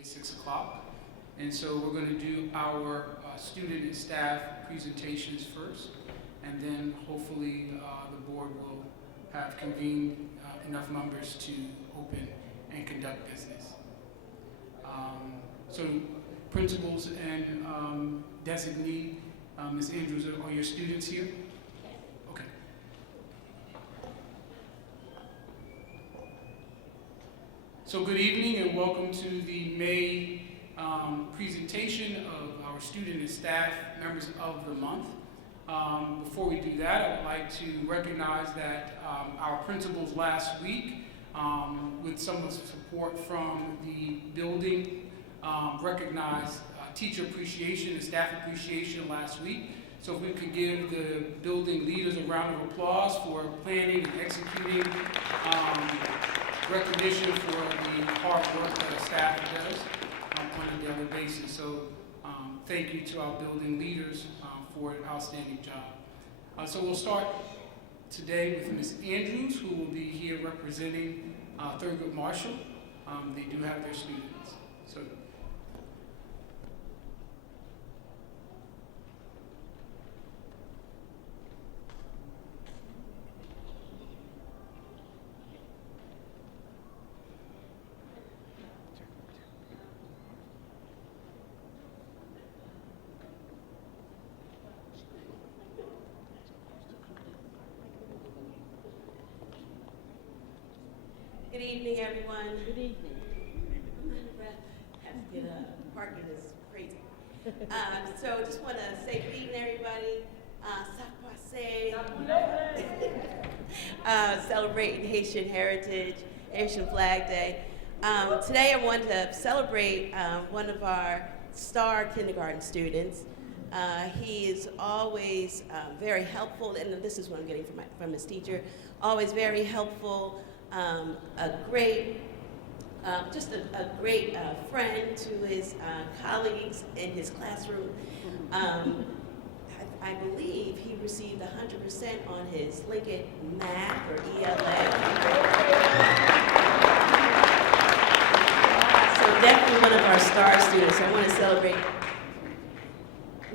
at 6 o'clock. And so we're going to do our student and staff presentations first, and then hopefully the board will have convened enough members to open and conduct business. So principals and designee, Ms. Andrews, are your students here? Okay. So good evening and welcome to the May presentation of our student and staff members of the month. Before we do that, I would like to recognize that our principals last week, with some of the support from the building, recognized teacher appreciation and staff appreciation last week. So if we could give the building leaders a round of applause for planning and executing recognition for the hard work that our staff does on a daily basis. So thank you to our building leaders for an outstanding job. So we'll start today with Ms. Andrews, who will be here representing Thurgood Marshall. They do have their students. So. Good evening, everyone. Good evening. Have to get up. Parking is crazy. So just want to say good evening, everybody. Celebrating Haitian Heritage, Haitian Flag Day. Today I want to celebrate one of our star kindergarten students. He is always very helpful, and this is what I'm getting from his teacher, always very helpful. A great friend to his colleagues in his classroom. I believe he received 100% on his Lincoln Math or ELA. So definitely one of our star students. I want to celebrate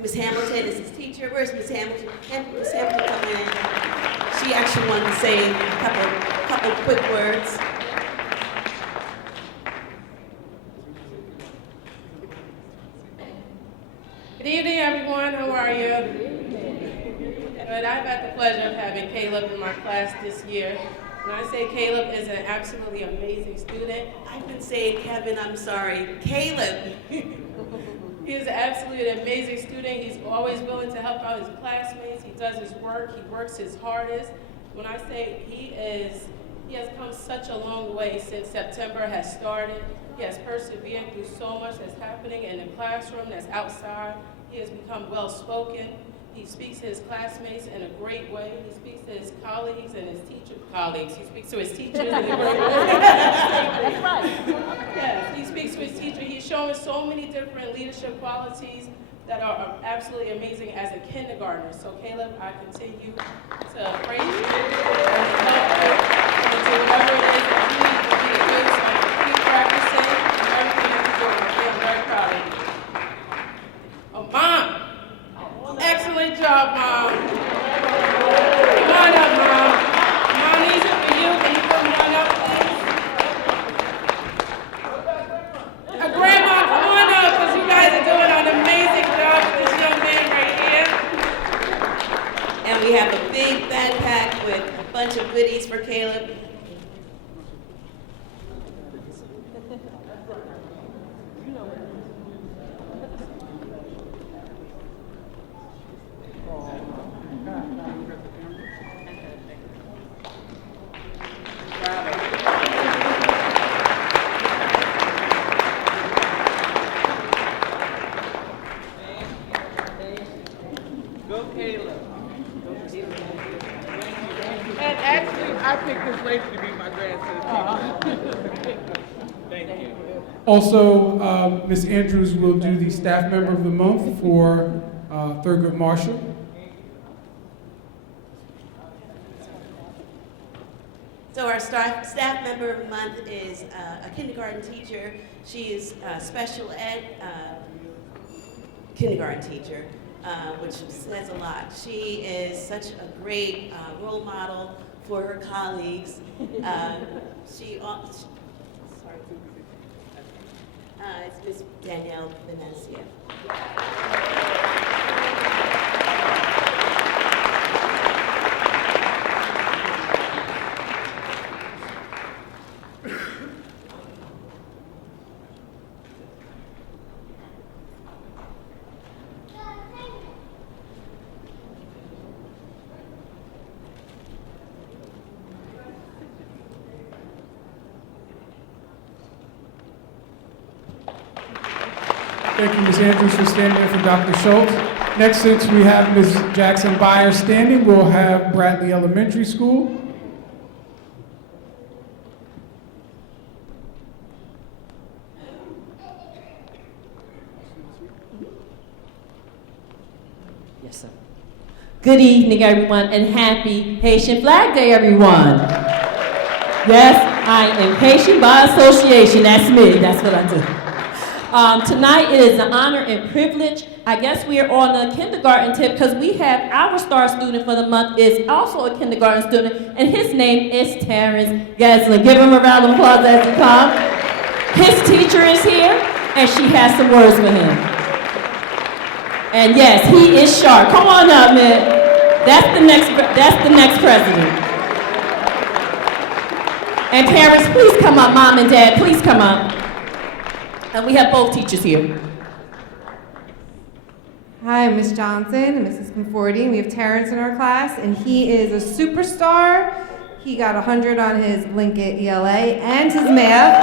Ms. Hamilton is his teacher. Where's Ms. Hamilton? Ms. Hamilton come in. She actually wanted to say a couple quick words. Good evening, everyone. How are you? Good. I've had the pleasure of having Caleb in my class this year. When I say Caleb is an absolutely amazing student, I've been saying Kevin, I'm sorry. Caleb. he is absolutely an amazing student. He's always willing to help out his classmates. He does his work. He works his hardest. When I say he has come such a long way since September has started. He has persevered through so much that's happening in the classroom, that's outside. He has become well-spoken. He speaks to his classmates in a great way. He speaks to his colleagues and his colleagues. He speaks to his teachers in a great way. Yes, he speaks to his teacher. He's showing so many different leadership qualities that are absolutely amazing as a kindergartner. So Caleb, I continue to praise you and help you and do whatever it is that you need to be a good, so keep practicing and everything that you're doing. I'm very proud of you. Oh, Mom! Excellent job, Mom. Come on up, Mom. Mom, these are for you. Can you come on up, please? Grandma, come on up, because you guys are doing an amazing job with this young man right here. And we have a big backpack with a bunch of goodies for Caleb. Go Caleb. And actually, I picked this lady to be my grandson's teacher. Thank you. Also, Ms. Andrews will do the staff member of the month for Thurgood Marshall. So our staff member of the month is a kindergarten teacher. She is a special ed kindergarten teacher, which says a lot. She is such a great role model for her colleagues. It's Miss Danielle Venecia. Thank you, Ms. Andrews, for standing in for Dr. Schultz. Next, since we have Ms. Jackson Byers standing, we'll have Bradley Elementary School. Yes, sir. Good evening, everyone, and happy Haitian Flag Day, everyone. Yes, I am Haitian by association. That's me. That's what I do. Tonight it is an honor and privilege. I guess we are on a kindergarten tip because we have our star student for the month is also a kindergarten student, and his name is Terrence Gaslin. Give him a round of applause as he comes. His teacher is here, and she has some words for him. And yes, he is sharp. Come on up, man. That's the next president. And parents, please come up. Mom and Dad, please come up. And we have both teachers here. Hi, Ms. Johnson and Mrs. Conforti. We have Terrence in our class, and he is a superstar. He got 100 on his Blinkit ELA and his math.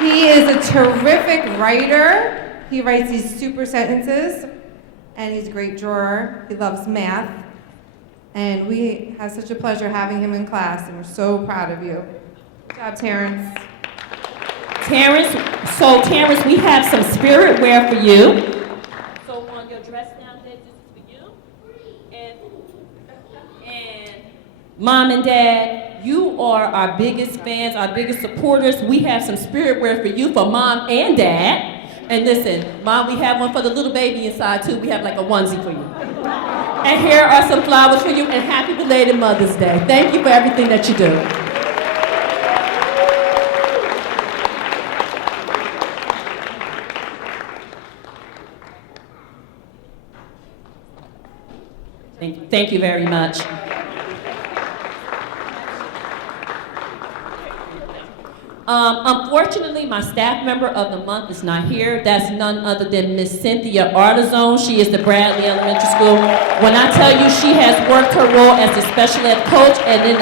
He is a terrific writer. He writes these super sentences, and he's a great drawer. He loves math. And we have such a pleasure having him in class, and we're so proud of you. Good job, Terrence. Terrence, we have some spirit wear for you. So on your dress down there, this is for you. And Mom and Dad, you are our biggest fans, our biggest supporters. We have some spirit wear for you for Mom and Dad. And listen, Mom, we have one for the little baby inside too. We have like a onesie for you. And here are some flowers for you, and happy belated Mother's Day. Thank you for everything that you do. Thank you very much. Unfortunately, my staff member of the month is not here. That's none other than Miss Cynthia Artizone. She is the Bradley Elementary School. When I tell you she has worked her role as a special ed coach, and then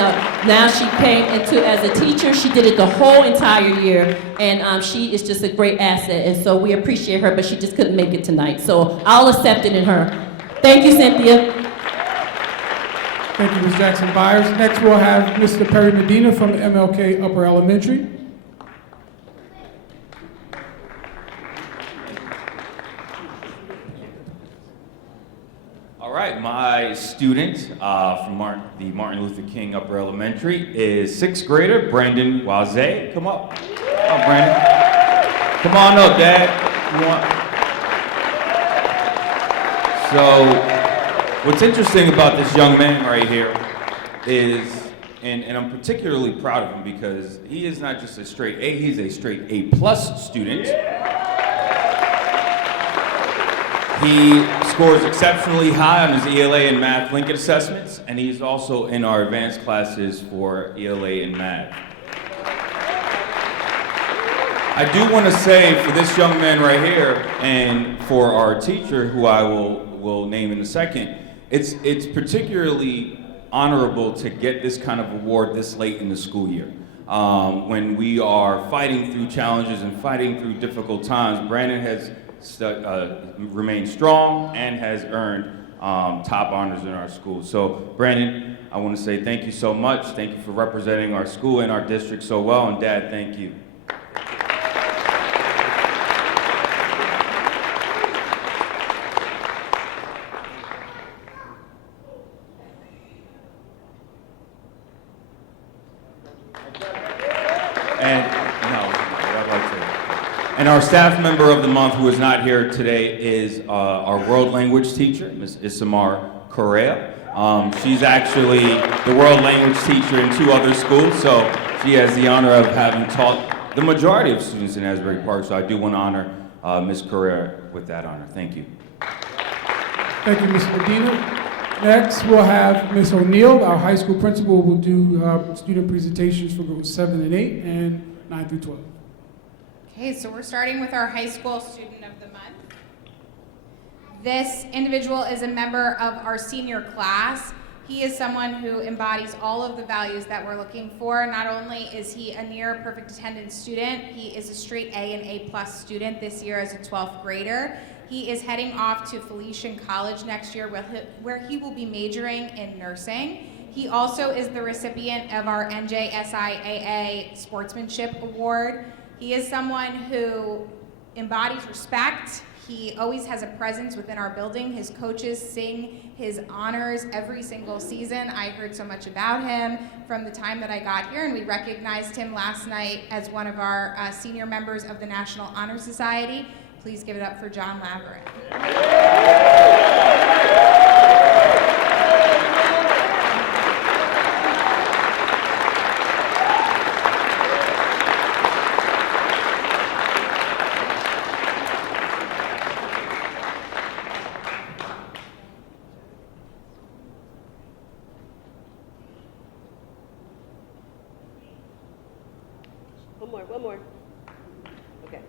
now she came into as a teacher, she did it the whole entire year, and she is just a great asset, and so we appreciate her, but she just couldn't make it tonight. So I'll accept it in her. Thank you, Cynthia. Thank you, Ms. Jackson Byers. Next, we'll have Mr. Perry Medina from MLK Upper Elementary. All right, my student from the Martin Luther King Upper Elementary is 6th grader Brandon Waze. Come up. Come on, Brandon. Come on up, Dad. So, what's interesting about this young man right here is, and I'm particularly proud of him because he is not just a straight A, he's a straight A+ student. He scores exceptionally high on his ELA and math Lincoln assessments, and he's also in our advanced classes for ELA and math. I do want to say for this young man right here, and for our teacher, who I will name in a second, it's particularly honorable to get this kind of award this late in the school year. When we are fighting through challenges and fighting through difficult times, Brandon has remained strong and has earned top honors in our school. So, Brandon, I want to say thank you so much. Thank you for representing our school and our district so well. And Dad, thank you. And our staff member of the month who is not here today is our world language teacher, Ms. Isamar Correa. She's actually the world language teacher in 2 other schools, so she has the honor of having taught the majority of students in Asbury Park. So I do want to honor Ms. Correa with that honor. Thank you. Thank you, Ms. Medina. Next, we'll have Ms. O'Neill, our high school principal, will do student presentations for grades 7 and 8 and 9 through 12. Okay, so we're starting with our high school student of the month. This individual is a member of our senior class. He is someone who embodies all of the values that we're looking for. Not only is he a near perfect attendance student, he is a straight A and A+ student this year as a 12th grader. He is heading off to Felician College next year where he will be majoring in nursing. He also is the recipient of our NJSIAA Sportsmanship Award. He is someone who embodies respect. He always has a presence within our building. His coaches sing his honors every single season. I heard so much about him from the time that I got here, and we recognized him last night as one of our senior members of the National Honor Society. Please give it up for John Laverin. One more. Okay.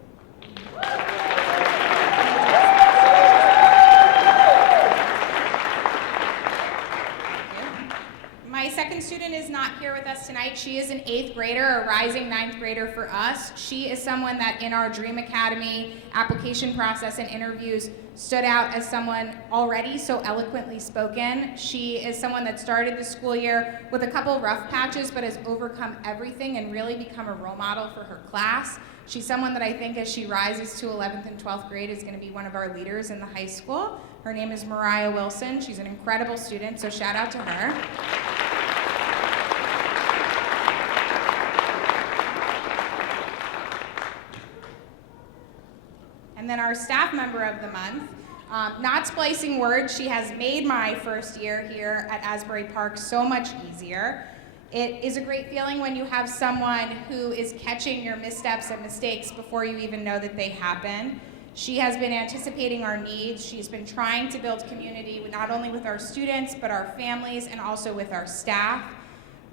My second student is not here with us tonight. She is an 8th grader, a rising 9th grader for us. She is someone that in our Dream Academy application process and interviews stood out as someone already so eloquently spoken. She is someone that started the school year with a couple rough patches but has overcome everything and really become a role model for her class. She's someone that I think as she rises to 11th and 12th grade is going to be one of our leaders in the high school. Her name is Mariah Wilson. She's an incredible student, so shout out to her. And then our staff member of the month, not splicing words, she has made my first year here at Asbury Park so much easier. It is a great feeling when you have someone who is catching your missteps and mistakes before you even know that they happen. She has been anticipating our needs. She's been trying to build community not only with our students, but our families and also with our staff.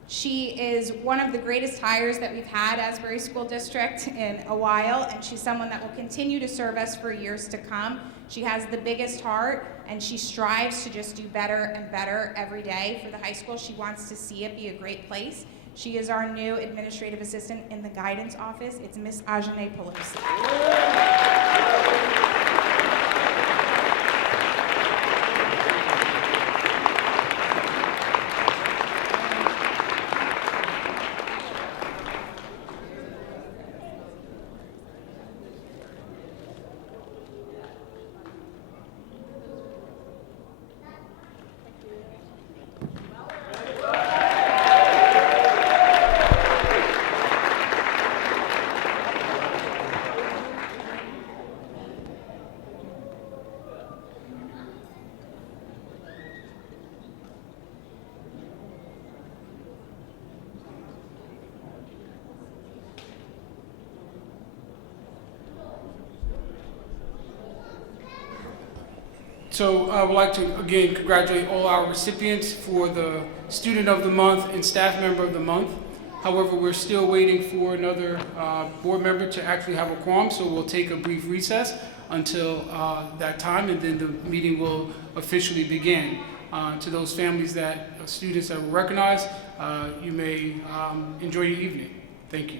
She is one of the greatest hires that we've had Asbury School District in a while, and she's someone that will continue to serve us for years to come. She has the biggest heart, and she strives to just do better and better every day for the high school. She wants to see it be a great place. She is our new administrative assistant in the guidance office. It's Miss Ajane Pelosi. So I would like to again congratulate all our recipients for the Student of the Month and Staff Member of the Month. However, we're still waiting for another board member to actually have a quorum, so we'll take a brief recess until that time, and then the meeting will officially begin. To those families that, students that were recognized, you may enjoy your evening. Thank you.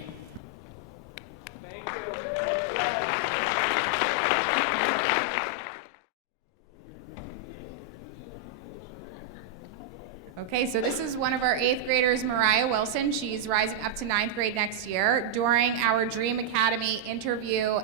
Okay, so this is one of our 8th graders, Mariah Wilson. She's rising up to 9th grade next year. During our Dream Academy interview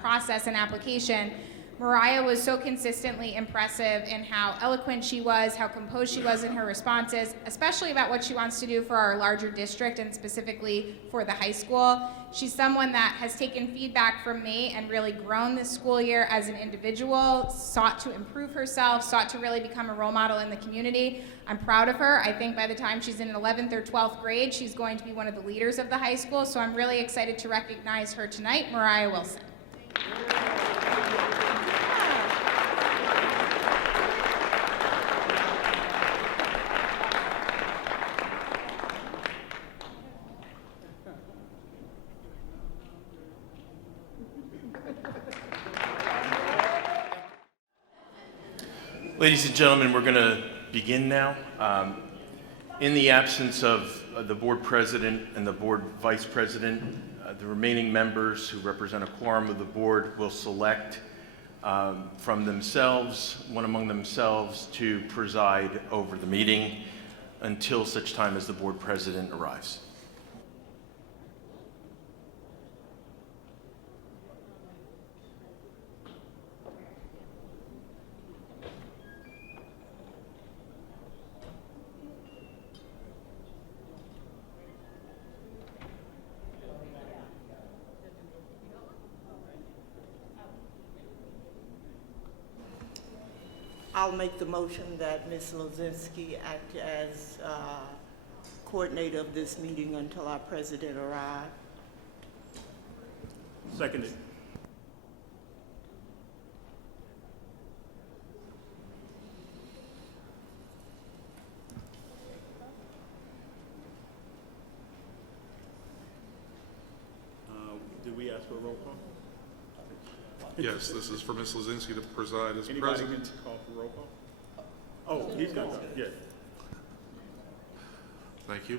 process and application, Mariah was so consistently impressive in how eloquent she was, how composed she was in her responses, especially about what she wants to do for our larger district and specifically for the high school. She's someone that has taken feedback from me and really grown this school year as an individual, sought to improve herself, sought to really become a role model in the community. I'm proud of her. I think by the time she's in 11th or 12th grade, she's going to be one of the leaders of the high school, so I'm really excited to recognize her tonight, Mariah Wilson. Ladies and gentlemen, we're going to begin now. In the absence of the board president and the board vice president, the remaining members who represent a quorum of the board will select from themselves, one among themselves, to preside over the meeting until such time as the board president arrives. I'll make the motion that Ms. Lozinski act as coordinator of this meeting until our president arrives. Seconded. Did we ask for a roll call? Yes, this is for Ms. Lozinski to preside as Anybody president. can call for roll call? Oh, he's got that, yeah. Thank you.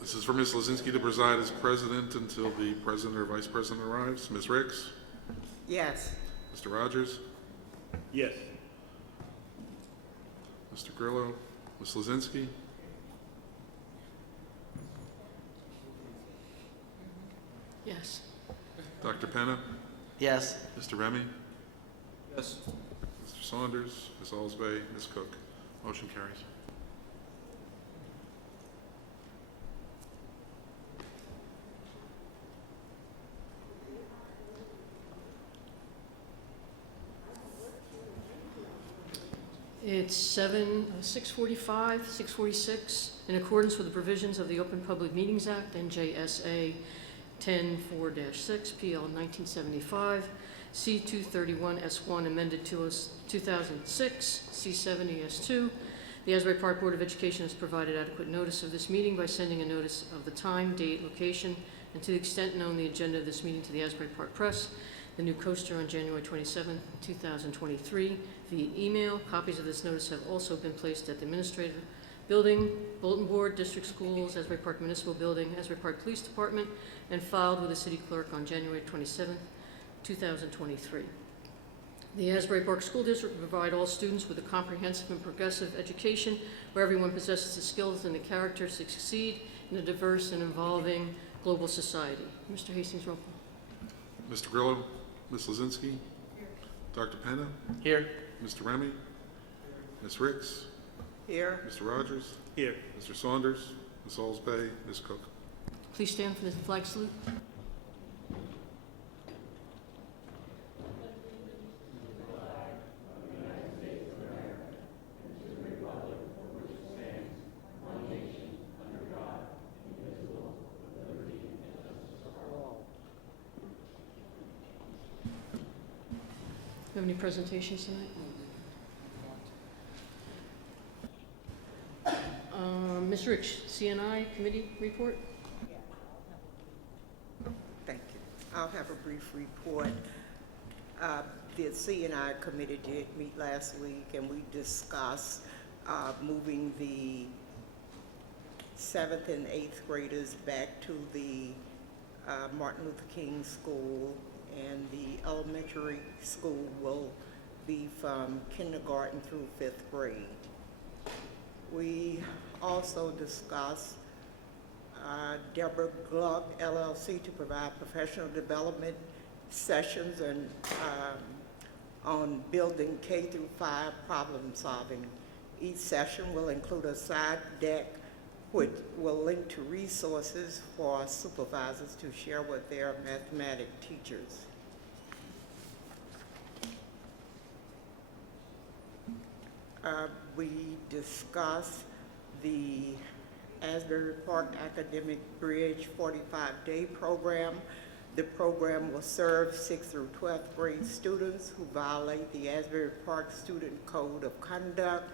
This is for Ms. Lozinski to preside as president until the president or vice president arrives. Ms. Ricks? Yes. Mr. Rogers? Yes. Mr. Grillo? Ms. Lozinski? Yes. Dr. Penna? Yes. Mr. Remy? Yes. Mr. Saunders? Ms. Alsbay? Ms. Cook? Motion carries. It's 6:45, 6:46, in accordance with the provisions of the Open Public Meetings Act, NJSA 10-4-6, PL 1975, C-231-S1, amended 2006, C-70-S2. The Asbury Park Board of Education has provided adequate notice of this meeting by sending a notice of the time, date, location, and to the extent known, the agenda of this meeting to the Asbury Park Press, the new coaster on January 27, 2023, via email. Copies of this notice have also been placed at the Administrative Building, Bulletin Board, District Schools, Asbury Park Municipal Building, Asbury Park Police Department, and filed with the City Clerk on January 27, 2023. The Asbury Park School District will provide all students with a comprehensive and progressive education where everyone possesses the skills and the character to succeed in a diverse and evolving global society. Mr. Hastings, roll call. Mr. Grillo? Ms. Lozinski? Dr. Penna? Here. Mr. Remy? Ms. Ricks? Here. Mr. Rogers? Here. Mr. Saunders? Ms. Alsbay? Ms. Cook? Please stand for the flag salute. Do you have any presentations tonight? Ms. Rich, CNI Committee report? Thank you. I'll have a brief report. The CNI committee did meet last week, and we discussed moving the 7th and 8th graders back to the Martin Luther King School, and the elementary school will be from kindergarten through 5th grade. We also discussed Deborah Gluck LLC to provide professional development sessions on building K through 5 problem solving. Each session will include a side deck which will link to resources for supervisors to share with their mathematics teachers. We discussed the Asbury Park Academic Bridge 45-day program. The program will serve 6th through 12th grade students who violate the Asbury Park Student Code of Conduct,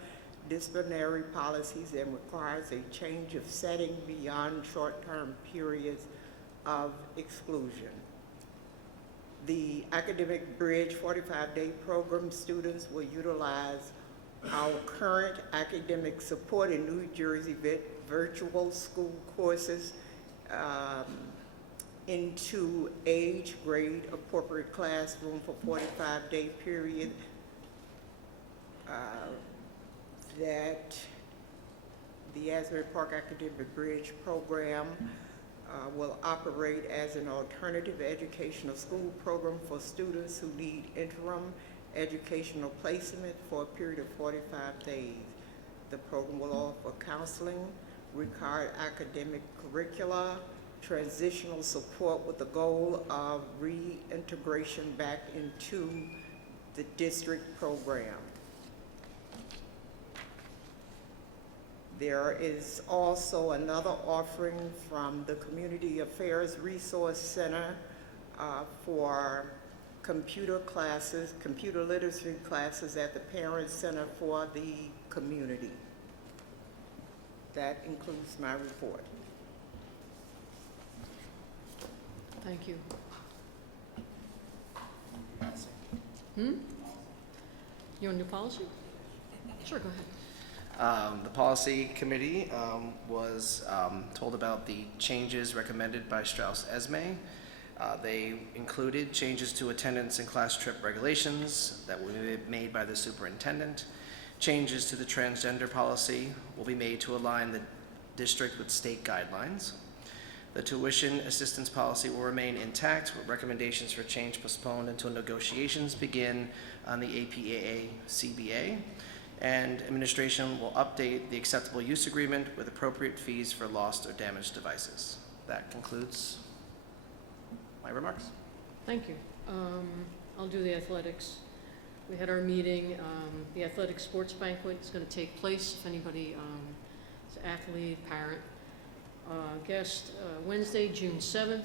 disciplinary policies, and requires a change of setting beyond short-term periods of exclusion. The Academic Bridge 45-day program students will utilize our current academic support in New Jersey virtual school courses into age grade appropriate classroom for 45-day period that the Asbury Park Academic Bridge program will operate as an alternative educational school program for students who need interim educational placement for a period of 45 days. The program will offer counseling, required academic curricula, transitional support with the goal of reintegration back into the district program. There is also another offering from the Community Affairs Resource Center for computer classes, computer literacy classes at the Parent Center for the Community. That includes my report. Thank you. You want to do policy? Sure, go ahead. The policy committee was told about the changes recommended by Strauss Esme. They included changes to attendance and class trip regulations that will be made by the superintendent. Changes to the transgender policy will be made to align the district with state guidelines. The tuition assistance policy will remain intact with recommendations for change postponed until negotiations begin on the APAA-CBA. And administration will update the acceptable use agreement with appropriate fees for lost or damaged devices. That concludes my remarks. Thank you. I'll do the athletics. We had our meeting. The athletic sports banquet is going to take place. If anybody is an athlete, parent, guest, Wednesday, June 7th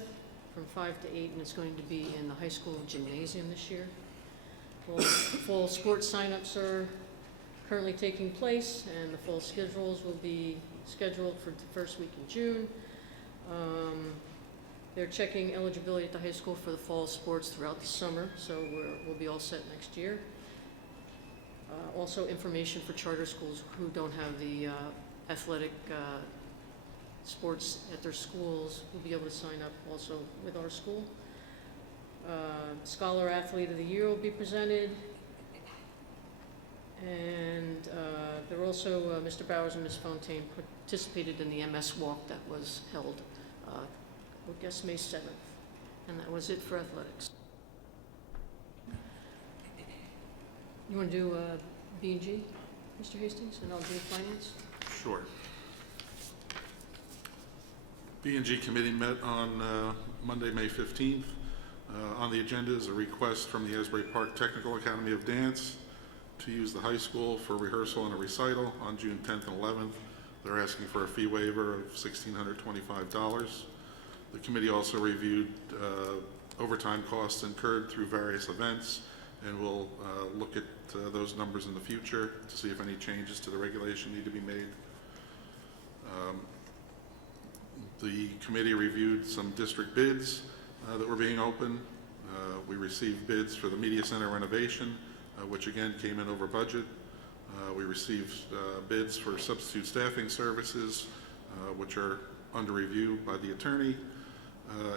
from 5 to 8, and it's going to be in the high school gymnasium this year. Fall sports signups are currently taking place, and the fall schedules will be scheduled for the first week in June. They're checking eligibility at the high school for the fall sports throughout the summer, so we'll be all set next year. Also information for charter schools who don't have the athletic sports at their schools will be able to sign up also with our school. Scholar Athlete of the Year will be presented. And there also, Mr. Bowers and Ms. Fontaine participated in the MS Walk that was held, I guess, May 7th. And that was it for athletics. You want to do B&G, Mr. Hastings, and I'll do finance? Sure. B&G committee met on Monday, May 15th. On the agenda is a request from the Asbury Park Technical Academy of Dance to use the high school for rehearsal and a recital on June 10th and 11th. They're asking for a fee waiver of $1,625. The committee also reviewed overtime costs incurred through various events, and will look at those numbers in the future to see if any changes to the regulation need to be made. The committee reviewed some district bids that were being opened. We received bids for the Media Center renovation, which again came in over budget. We received bids for substitute staffing services, which are under review by the attorney.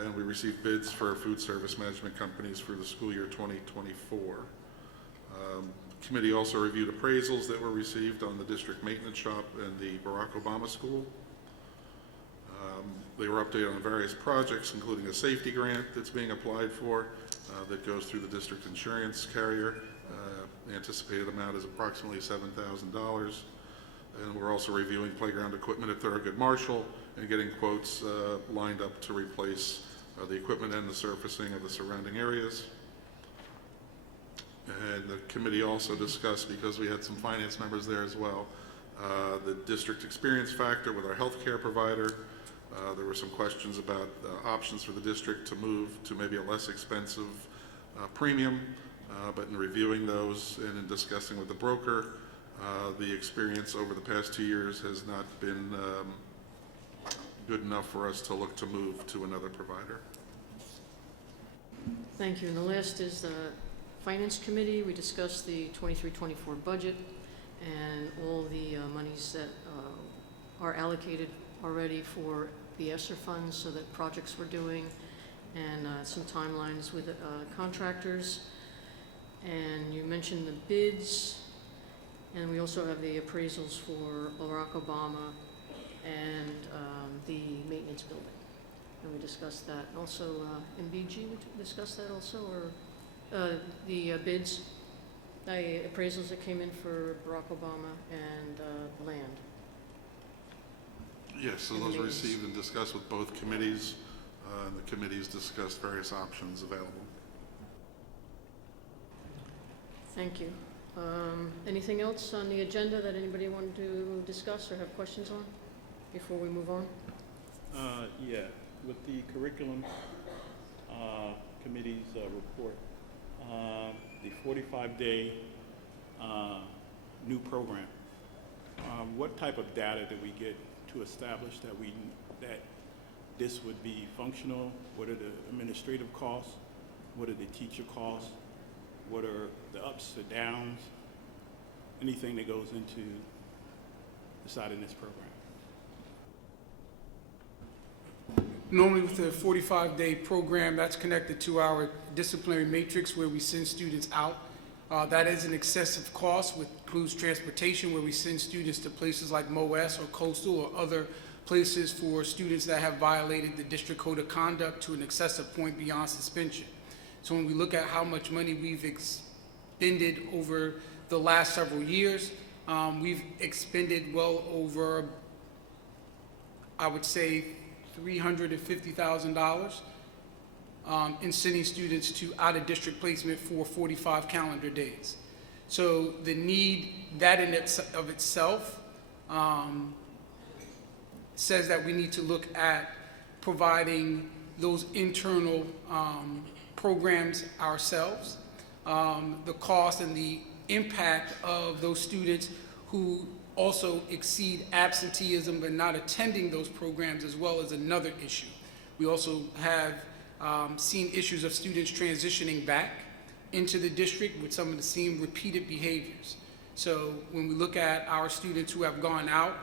And we received bids for food service management companies for the school year 2024. Committee also reviewed appraisals that were received on the district maintenance shop and the Barack Obama School. They were updated on various projects, including a safety grant that's being applied for, that goes through the district insurance carrier. The anticipated amount is approximately $7,000. And we're also reviewing playground equipment at Thurgood Marshall and getting quotes lined up to replace the equipment and the surfacing of the surrounding areas. And the committee also discussed, because we had some finance members there as well, the district experience factor with our healthcare provider. There were some questions about options for the district to move to maybe a less expensive premium, but in reviewing those and in discussing with the broker, the experience over the past 2 years has not been good enough for us to look to move to another provider. Thank you. And the last is the Finance Committee. We discussed the 23-24 budget and all the monies that are allocated already for the ESSER funds, so that projects we're doing, and some timelines with contractors. And you mentioned the bids, and we also have the appraisals for Barack Obama and the maintenance building. And we discussed that. Also, in BG, we discussed that also, or the bids, the appraisals that came in for Barack Obama and land. Yes, so those were received and discussed with both committees, and the committees discussed various options available. Thank you. Anything else on the agenda that anybody wanted to discuss or have questions on before we move on? Yeah, with the curriculum committee's report, the 45-day new program, what type of data do we get to establish that this would be functional? What are the administrative costs? What are the teacher costs? What are the ups and downs? Anything that goes into deciding this program? Normally with the 45-day program, that's connected to our disciplinary matrix where we send students out. That is an excessive cost, which includes transportation, where we send students to places like MOS or Coastal or other places for students that have violated the district code of conduct to an excessive point beyond suspension. So when we look at how much money we've expended over the last several years, we've expended well over, I would say, $350,000 in sending students to out-of-district placement for 45 calendar days. So the need, that in of itself, says that we need to look at providing those internal programs ourselves. The cost and the impact of those students who also exceed absenteeism but not attending those programs as well as another issue. We also have seen issues of students transitioning back into the district with some of the same repeated behaviors. So when we look at our students who have gone out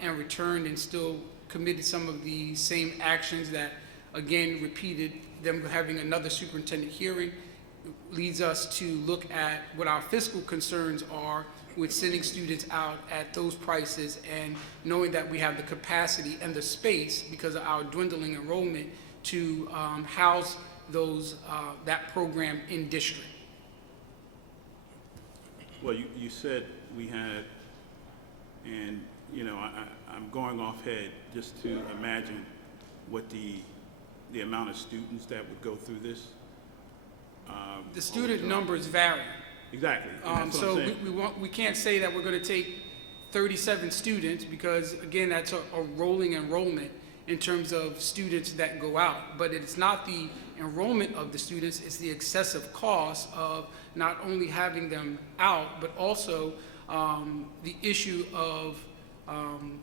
and returned and still committed some of the same actions that, again, repeated them having another superintendent hearing, leads us to look at what our fiscal concerns are with sending students out at those prices, and knowing that we have the capacity and the space because of our dwindling enrollment to house those that program in district. Well, you said we had, and you know, I'm going off head just to imagine what the amount of students that would go through this. The student numbers vary. Exactly. So we can't say that we're going to take 37 students because, again, that's a rolling enrollment in terms of students that go out. But it's not the enrollment of the students, it's the excessive cost of not only having them out, but also the issue of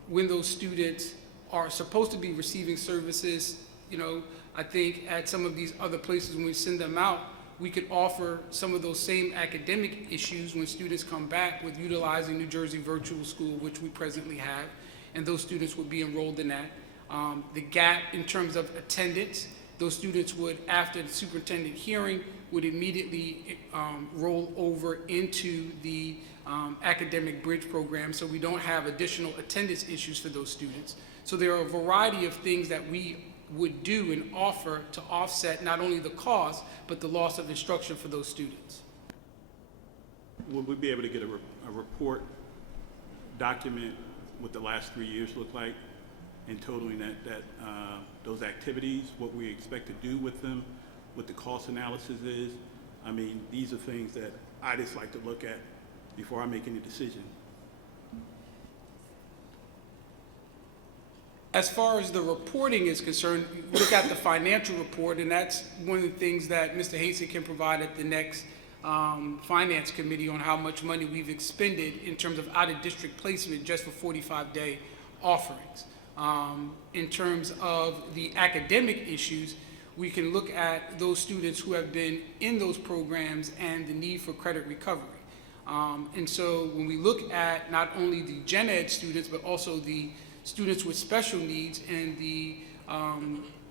when those students are supposed to be receiving services. You know, I think at some of these other places when we send them out, we could offer some of those same academic issues when students come back with utilizing New Jersey Virtual School, which we presently have, and those students would be enrolled in that. The gap in terms of attendance, those students would, after the superintendent hearing, would immediately roll over into the academic bridge program, so we don't have additional attendance issues for those students. So there are a variety of things that we would do and offer to offset not only the cost, but the loss of instruction for those students. Will we be able to get a report, document what the last 3 years look like, and totaling those activities, what we expect to do with them, what the cost analysis is? I mean, these are things that I just like to look at before I make any decision. As far as the reporting is concerned, you look at the financial report, and that's one of the things that Mr. Hasty can provide at the next Finance Committee on how much money we've expended in terms of out-of-district placement just for 45-day offerings. In terms of the academic issues, we can look at those students who have been in those programs and the need for credit recovery. And so when we look at not only the gen ed students, but also the students with special needs and the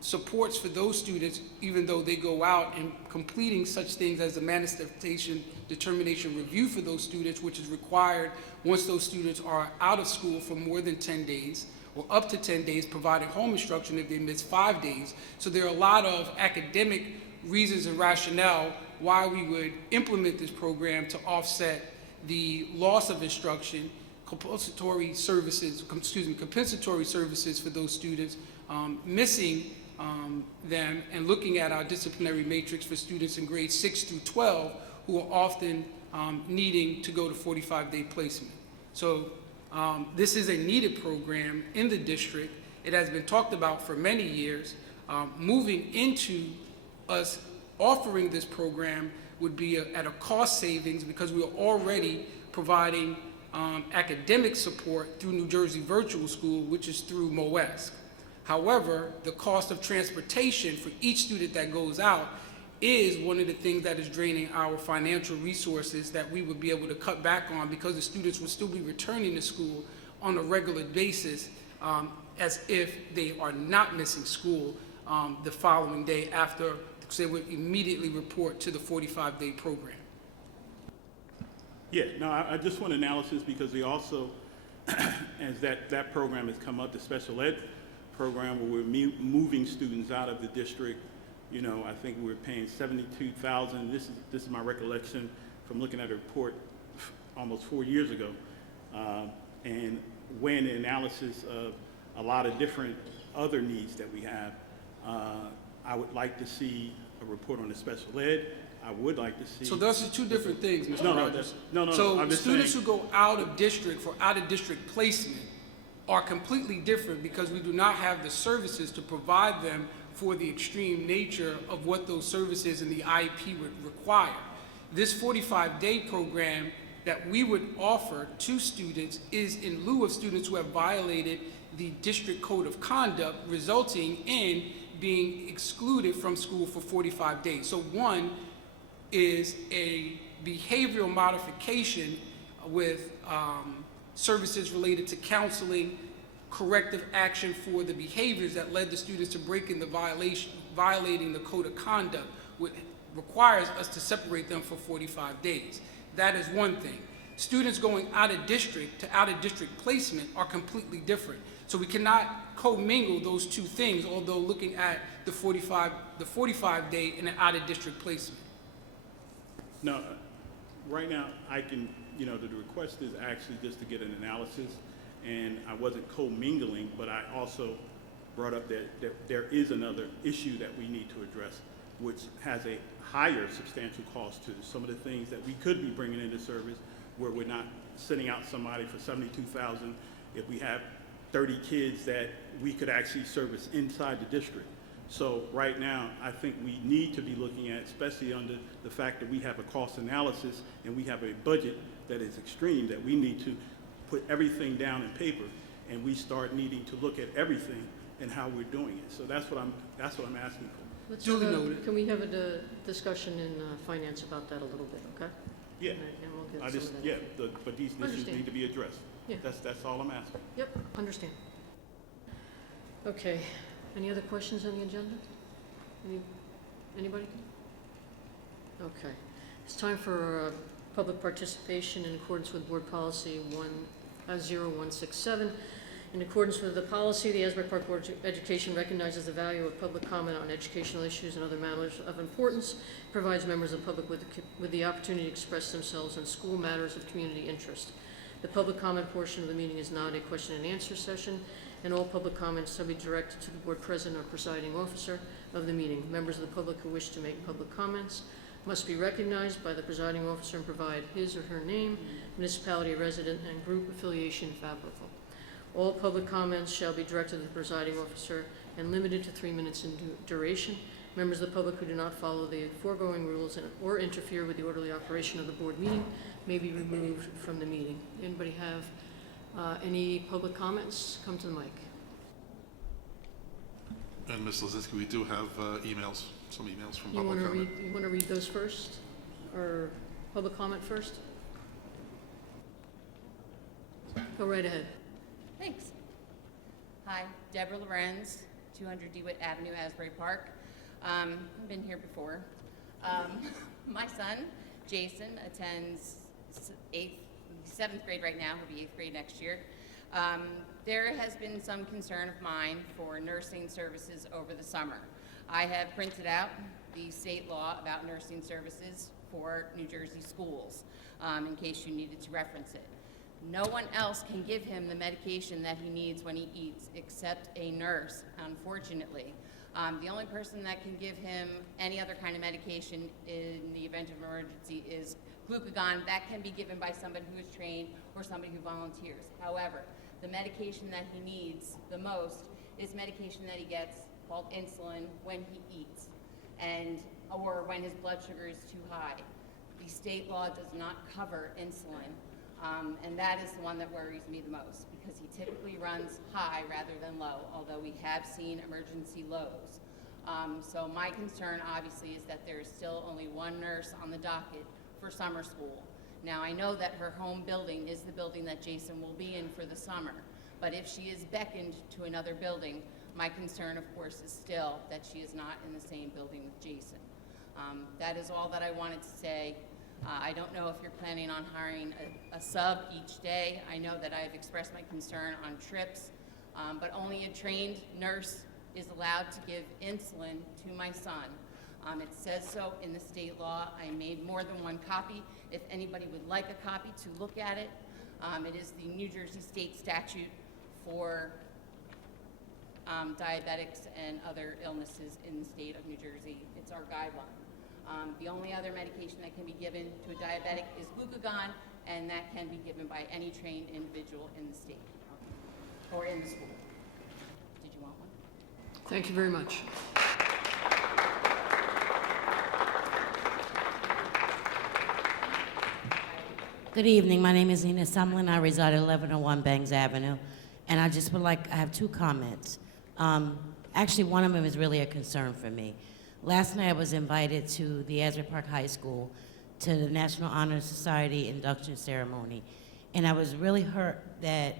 supports for those students, even though they go out and completing such things as the manifestation determination review for those students, which is required once those students are out of school for more than 10 days, or up to 10 days, providing home instruction if they miss 5 days. So there are a lot of academic reasons and rationale why we would implement this program to offset the loss of instruction, compensatory services for those students missing them, and looking at our disciplinary matrix for students in grades 6 through 12 who are often needing to go to 45-day placement. So this is a needed program in the district. It has been talked about for many years. Moving into us offering this program would be at a cost savings because we are already providing academic support through New Jersey Virtual School, which is through MOESC. However, the cost of transportation for each student that goes out is one of the things that is draining our financial resources that we would be able to cut back on, because the students would still be returning to school on a regular basis as if they are not missing school the following day after, because they would immediately report to the 45-day program. Yeah, no, I just want analysis because we also, as that program has come up, the special ed program where we're moving students out of the district. You know, I think we're paying $72,000. This is my recollection from looking at a report almost 4 years ago, and weighing the analysis of a lot of different other needs that we have. I would like to see a report on the special ed. I would like to see. So those are two different things, Mr. No, Rogers. no. So I'm just students saying. who go out of district for out of district placement are completely different because we do not have the services to provide them for the extreme nature of what those services and the IEP would require. This 45-day program that we would offer to students is in lieu of students who have violated the district code of conduct, resulting in being excluded from school for 45 days. So one is a behavioral modification with services related to counseling, corrective action for the behaviors that led the students to breaking the violating the code of conduct, which requires us to separate them for 45 days. That is one thing. Students going out of district to out of district placement are completely different. So we cannot commingle those two things, although looking at the 45 day and an out of district placement. No, right now I can, the request is actually just to get an analysis, and I wasn't co-mingling, but I also brought up that there is another issue that we need to address, which has a higher substantial cost to some of the things that we could be bringing into service, where we're not sending out somebody for $72,000 if we have 30 kids that we could actually service inside the district. So right now, I think we need to be looking at, especially under the fact that we have a cost analysis and we have a budget that is extreme, that we need to put everything down in paper, and we start needing to look at everything and how we're doing it. So that's what I'm asking for. Let's Duly noted. Can we have a discussion in finance about that a little bit, okay? Yeah, And we'll get some of that. but these issues Understand. need to be addressed. Yeah. That's all I'm asking. Yep, understand. Okay, any other questions on the agenda? Anybody? Okay, it's time for public participation in accordance with Board Policy 10167. In accordance with the policy, the Asbury Park Board of Education recognizes the value of public comment on educational issues and other matters of importance, provides members of the public with the opportunity to express themselves on school matters of community interest. The public comment portion of the meeting is not a question and answer session, and all public comments shall be directed to the board president or presiding officer of the meeting. Members of the public who wish to make public comments must be recognized by the presiding officer and provide his or her name, municipality, resident, and group affiliation if applicable. All public comments shall be directed to the presiding officer and limited to 3 minutes in duration. Members of the public who do not follow the foregoing rules or interfere with the orderly operation of the board meeting may be removed from the meeting. Anybody have any public comments? Come to the mic. And Ms. Lozinski, we do have emails, some emails from You public want comment. to read those first, or public comment first? Go right ahead. Thanks. Hi, Deborah Lorenz, 200 DeWitt Avenue, Asbury Park. I've been here before. My son, Jason, attends 7th grade right now. He'll be 8th grade next year. There has been some concern of mine for nursing services over the summer. I have printed out the state law about nursing services for New Jersey schools, in case you needed to reference it. No one else can give him the medication that he needs when he eats except a nurse, unfortunately. The only person that can give him any other kind of medication in the event of an emergency is glucagon. That can be given by somebody who is trained or somebody who volunteers. However, the medication that he needs the most is medication that he gets called insulin when he eats or when his blood sugar is too high. The state law does not cover insulin. And that is the one that worries me the most because he typically runs high rather than low, although we have seen emergency lows. So my concern obviously is that there is still only one nurse on the docket for summer school. Now I know that her home building is the building that Jason will be in for the summer, but if she is beckoned to another building, my concern of course is still that she is not in the same building with Jason. That is all that I wanted to say. I don't know if you're planning on hiring a sub each day. I know that I've expressed my concern on trips, but only a trained nurse is allowed to give insulin to my son. It says so in the state law. I made more than one copy. If anybody would like a copy to look at it, it is the New Jersey state statute for diabetics and other illnesses in the state of New Jersey. It's our guideline. The only other medication that can be given to a diabetic is glucagon, and that can be given by any trained individual in the state or in the school. Did you want one? Thank you very much. Good evening. My name is Nina Sumlin. I reside at 1101 Bangs Avenue, and I have 2 comments. Actually, one of them is really a concern for me. Last night I was invited to the Asbury Park High School to the National Honor Society induction ceremony. And I was really hurt that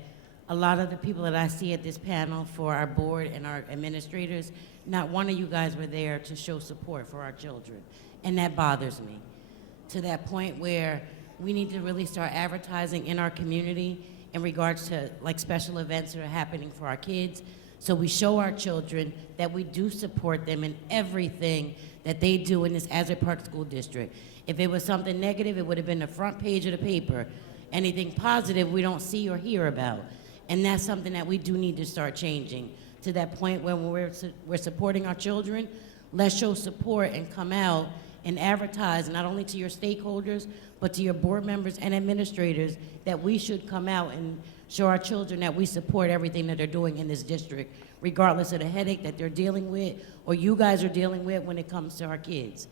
a lot of the people that I see at this panel for our board and our administrators, not one of you guys were there to show support for our children. And that bothers me. To that point where we need to really start advertising in our community in regards to like special events that are happening for our kids. So we show our children that we do support them in everything that they do in this Asbury Park School District. If it was something negative, it would have been the front page of the paper. Anything positive, we don't see or hear about. And that's something that we do need to start changing. To that point when we're supporting our children, let's show support and come out and advertise not only to your stakeholders, but to your board members and administrators that we should come out and show our children that we support everything that they're doing in this district, regardless of the headache that they're dealing with or you guys are dealing with when it comes to our kids.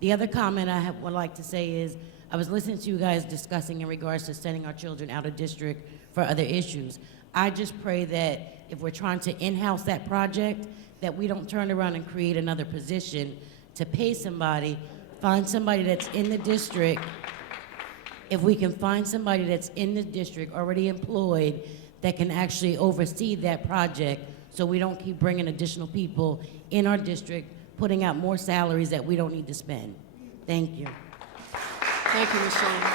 The other comment I would like to say is, I was listening to you guys discussing in regards to sending our children out of district for other issues. I just pray that if we're trying to in-house that project, that we don't turn around and create another position to pay somebody, find somebody that's in the district. If we can find somebody that's in the district already employed that can actually oversee that project so we don't keep bringing additional people in our district, putting out more salaries that we don't need to spend. Thank you. Thank you, Ms. Sullivan.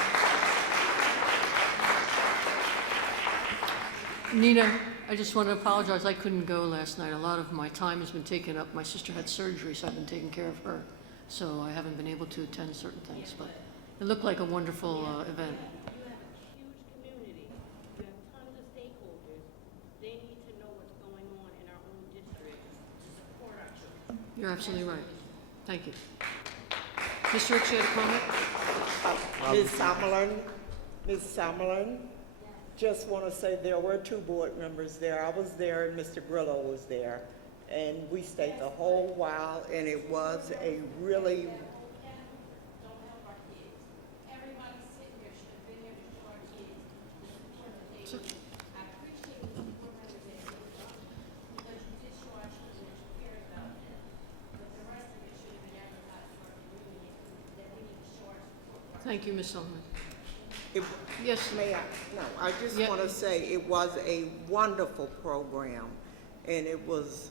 Nina, I just want to apologize. I couldn't go last night. A lot of my time has been taken up. My sister had surgery, so I've been taking care of her. So I haven't been able to attend certain things, but it looked like a wonderful event. You're absolutely right. Thank you. Mr. Ricks, you had a comment? Ms. Summerlin, just want to say there were 2 board members there. I was there and Mr. Grillo was there. And we stayed the whole while, and it was a really... Thank you, Ms. Sullivan. Yes. May I? No, I just want to say it was a wonderful program, and it was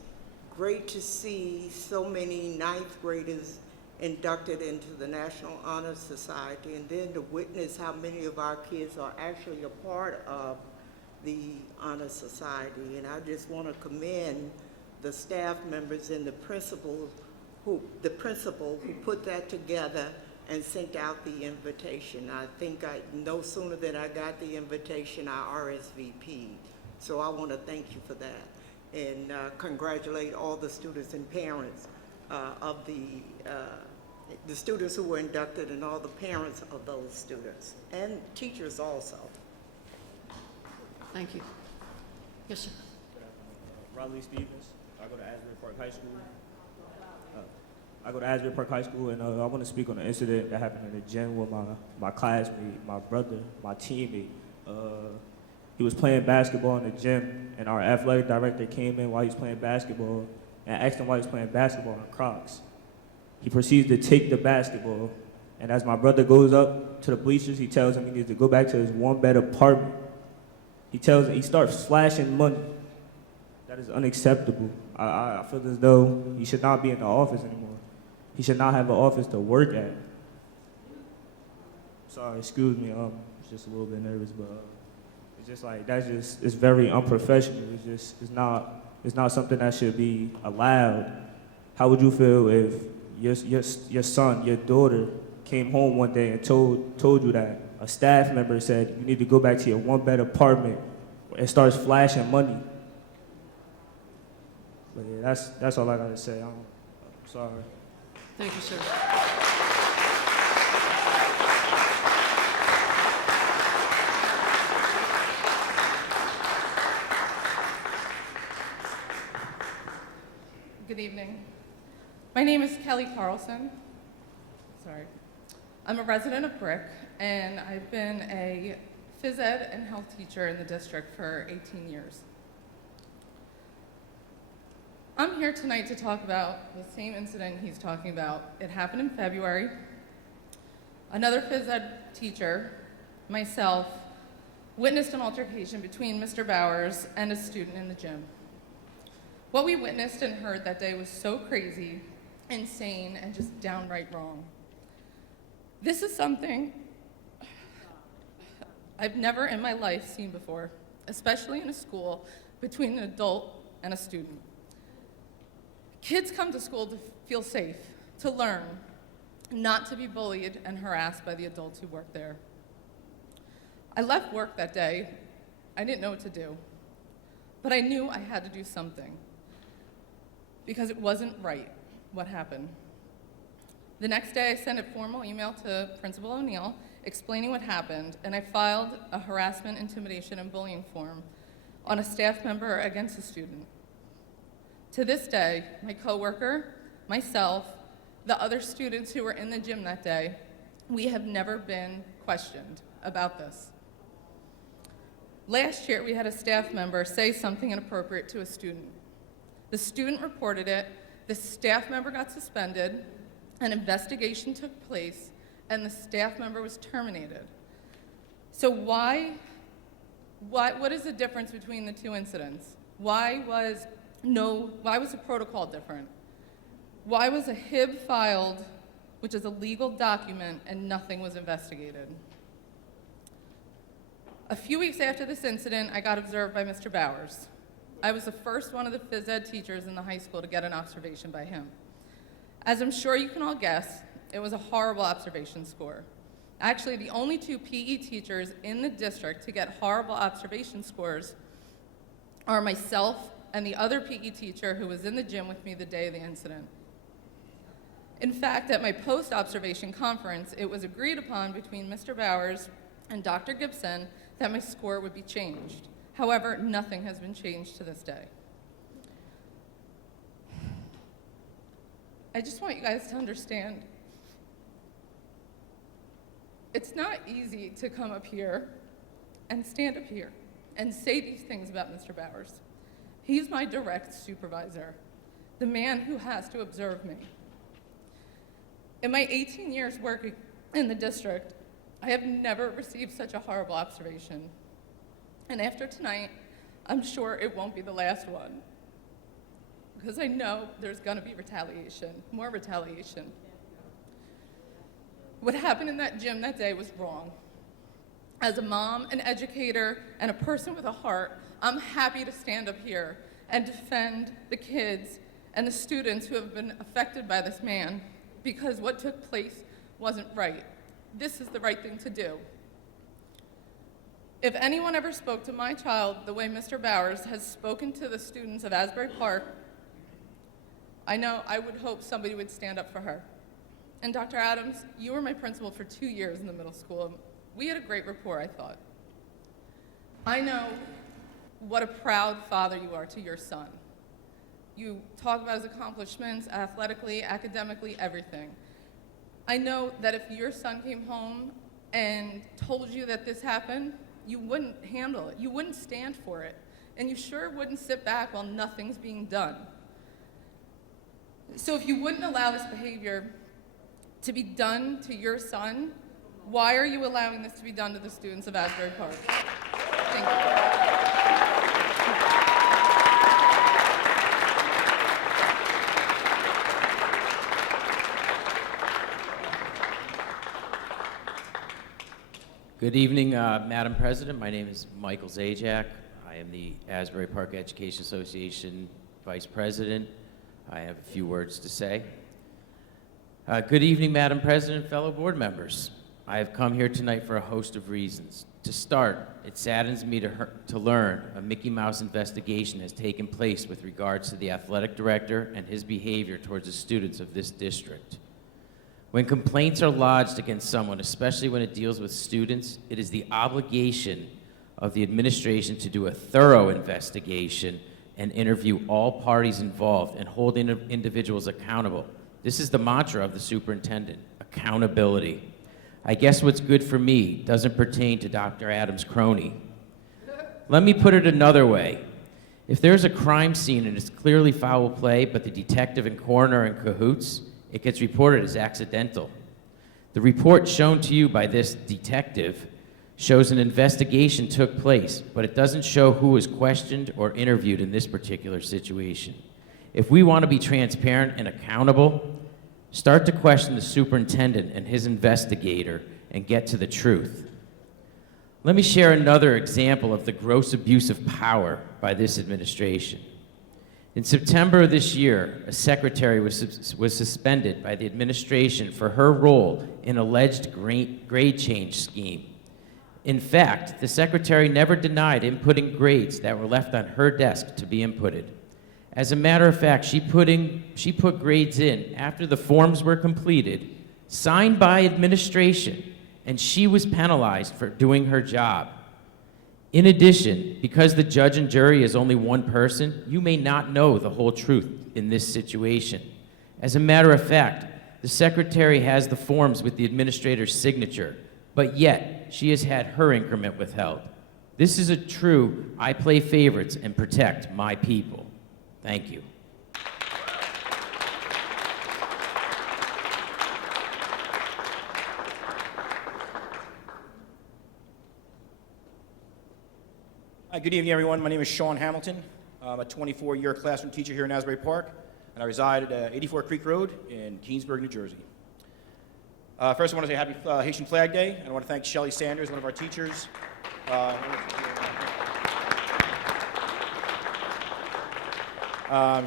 great to see so many 9th graders inducted into the National Honor Society, and then to witness how many of our kids are actually a part of the Honor Society. And I just want to commend the staff members and the principal who put that together and sent out the invitation. I think no sooner than I got the invitation, I RSVP'd. So I want to thank you for that, and congratulate all the students and parents of the students who were inducted, and all the parents of those students, and teachers also. Thank you. Yes, sir. Riley Stevens. I go to Asbury Park High School. And I want to speak on an incident that happened in the gym with my classmate, my brother, my teammate. He was playing basketball in the gym, and our athletic director came in while he was playing basketball and asked him why he was playing basketball in Crocs. He proceeds to take the basketball, and as my brother goes up to the bleachers, he tells him he needs to go back to his 1-bed apartment. He starts flashing money. That is unacceptable. I feel as though he should not be in the office anymore. He should not have an office to work at. Sorry, excuse me, I'm just a little bit nervous, but it's just like, it's very unprofessional. It's not something that should be allowed. How would you feel if your son, your daughter, came home one day and told you that a staff member said you need to go back to your 1-bed apartment and starts flashing money? But yeah, that's all I gotta say. I'm sorry. Thank you, sir. Good evening. My name is Kelly Carlson. Sorry. I'm a resident of Brick, and I've been a phys ed and health teacher in the district for 18 years. I'm here tonight to talk about the same incident he's talking about. It happened in February. Another phys ed teacher, myself, witnessed an altercation between Mr. Bowers and a student in the gym. What we witnessed and heard that day was so crazy, insane, and just downright wrong. This is something I've never in my life seen before, especially in a school between an adult and a student. Kids come to school to feel safe, to learn, not to be bullied and harassed by the adults who work there. I left work that day. I didn't know what to do, but I knew I had to do something because it wasn't right what happened. The next day, I sent a formal email to Principal O'Neill explaining what happened, and I filed a harassment, intimidation, and bullying form on a staff member against a student. To this day, my coworker, myself, the other students who were in the gym that day, we have never been questioned about this. Last year, we had a staff member say something inappropriate to a student. The student reported it, the staff member got suspended, an investigation took place, and the staff member was terminated. So what is the difference between the two incidents? Why was the protocol different? Why was a HIB filed, which is a legal document, and nothing was investigated? A few weeks after this incident, I got observed by Mr. Bowers. I was the first one of the phys ed teachers in the high school to get an observation by him. As I'm sure you can all guess, it was a horrible observation score. Actually, the only 2 PE teachers in the district to get horrible observation scores are myself and the other PE teacher who was in the gym with me the day of the incident. In fact, at my post-observation conference, it was agreed upon between Mr. Bowers and Dr. Gibson that my score would be changed. However, nothing has been changed to this day. I just want you guys to understand, it's not easy to come up here and stand up here and say these things about Mr. Bowers. He's my direct supervisor, the man who has to observe me. In my 18 years working in the district, I have never received such a horrible observation. And after tonight, I'm sure it won't be the last one, because I know there's gonna be retaliation, more retaliation. What happened in that gym that day was wrong. As a mom, an educator, and a person with a heart, I'm happy to stand up here and defend the kids and the students who have been affected by this man, because what took place wasn't right. This is the right thing to do. If anyone ever spoke to my child the way Mr. Bowers has spoken to the students of Asbury Park, I would hope somebody would stand up for her. And Dr. Adams, you were my principal for 2 years in the middle school. We had a great rapport, I thought. I know what a proud father you are to your son. You talk about his accomplishments, athletically, academically, everything. I know that if your son came home and told you that this happened, you wouldn't handle it. You wouldn't stand for it. And you sure wouldn't sit back while nothing's being done. So if you wouldn't allow this behavior to be done to your son, why are you allowing this to be done to the students of Asbury Park? Thank you. Good evening, Madam President. My name is Michael Zajac. I am the Asbury Park Education Association Vice President. I have a few words to say. Good evening, Madam President, fellow board members. I have come here tonight for a host of reasons. To start, it saddens me to learn a Mickey Mouse investigation has taken place with regards to the athletic director and his behavior towards the students of this district. When complaints are lodged against someone, especially when it deals with students, it is the obligation of the administration to do a thorough investigation and interview all parties involved and hold individuals accountable. This is the mantra of the superintendent, accountability. I guess what's good for me doesn't pertain to Dr. Adams' crony. Let me put it another way. If there's a crime scene and it's clearly foul play, but the detective and coroner are in cahoots, it gets reported as accidental. The report shown to you by this detective shows an investigation took place, but it doesn't show who was questioned or interviewed in this particular situation. If we want to be transparent and accountable, start to question the superintendent and his investigator and get to the truth. Let me share another example of the gross abuse of power by this administration. In September of this year, a secretary was suspended by the administration for her role in alleged grade change scheme. In fact, the secretary never denied inputting grades that were left on her desk to be inputted. As a matter of fact, she put grades in after the forms were completed, signed by administration, and she was penalized for doing her job. In addition, because the judge and jury is only one person, you may not know the whole truth in this situation. As a matter of fact, the secretary has the forms with the administrator's signature, but yet she has had her increment withheld. This is a true I play favorites and protect my people. Thank you. Hi, good evening, everyone. My name is Sean Hamilton. I'm a 24-year classroom teacher here in Asbury Park, and I reside at 84 Creek Road in Keansburg, New Jersey. First, I want to say happy Haitian Flag Day, and I want to thank Shelley Sanders, one of our teachers.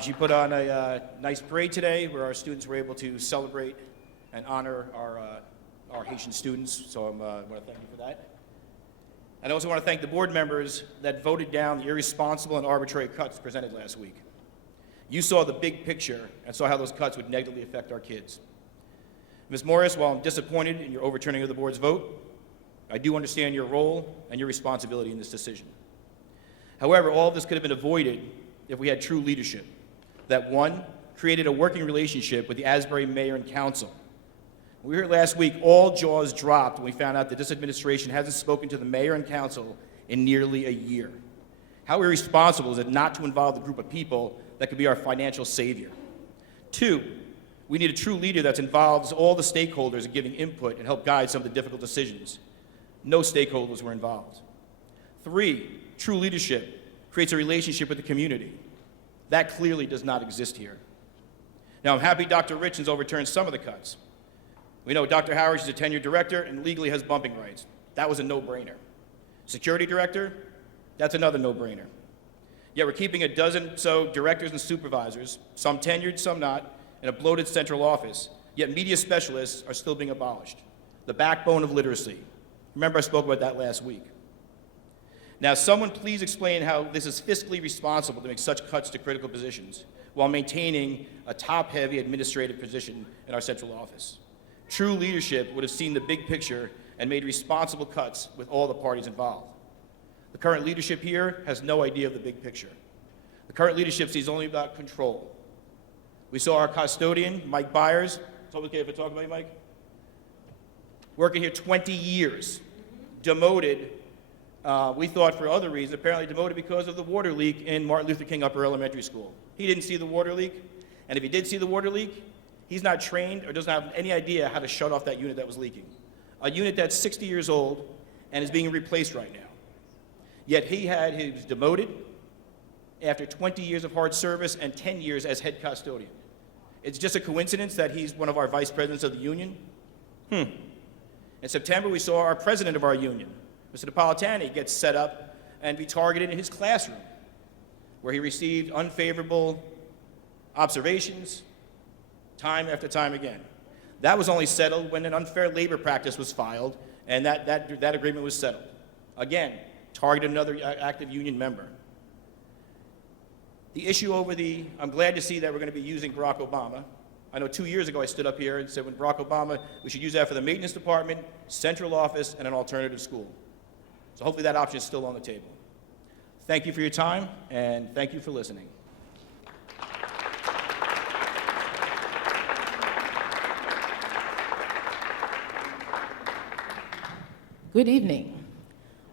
She put on a nice parade today where our students were able to celebrate and honor our Haitian students, so I want to thank you for that. And I also want to thank the board members that voted down the irresponsible and arbitrary cuts presented last week. You saw the big picture and saw how those cuts would negatively affect our kids. Ms. Morris, while I'm disappointed in your overturning of the board's vote, I do understand your role and your responsibility in this decision. However, all of this could have been avoided if we had true leadership that, one, created a working relationship with the Asbury Mayor and Council. We heard last week, all jaws dropped when we found out that this administration hasn't spoken to the Mayor and Council in nearly a year. How irresponsible is it not to involve the group of people that could be our financial savior? Two, we need a true leader that involves all the stakeholders in giving input and help guide some of the difficult decisions. No stakeholders were involved. Three, true leadership creates a relationship with the community. That clearly does not exist here. Now, I'm happy Dr. Richens overturned some of the cuts. We know Dr. Howard is a tenured director and legally has bumping rights. That was a no-brainer. Security director, that's another no-brainer. Yet we're keeping a dozen or so directors and supervisors, some tenured, some not, in a bloated central office, yet media specialists are still being abolished. The backbone of literacy. Remember, I spoke about that last week. Now, someone please explain how this is fiscally responsible to make such cuts to critical positions while maintaining a top-heavy administrative position in our central office. True leadership would have seen the big picture and made responsible cuts with all the parties involved. The current leadership here has no idea of the big picture. The current leadership sees only about control. We saw our custodian, Mike Byers. It's okay if I talk about you, Mike? Working here 20 years, demoted, we thought for other reasons, apparently demoted because of the water leak in Martin Luther King Upper Elementary School. He didn't see the water leak, and if he did see the water leak, he's not trained or doesn't have any idea how to shut off that unit that was leaking. A unit that's 60 years old and is being replaced right now. Yet he was demoted after 20 years of hard service and 10 years as head custodian. It's just a coincidence that he's one of our vice presidents of the union? In September, we saw our president of our union, Mr. Napolitani, get set up and be targeted in his classroom, where he received unfavorable observations time after time again. That was only settled when an unfair labor practice was filed, and that agreement was settled. Again, targeted another active union member. The issue I'm glad to see that we're going to be using Barack Obama. I know 2 years ago I stood up here and said when Barack Obama, we should use that for the maintenance department, central office, and an alternative school. So hopefully that option is still on the table. Thank you for your time, and thank you for listening. Good evening.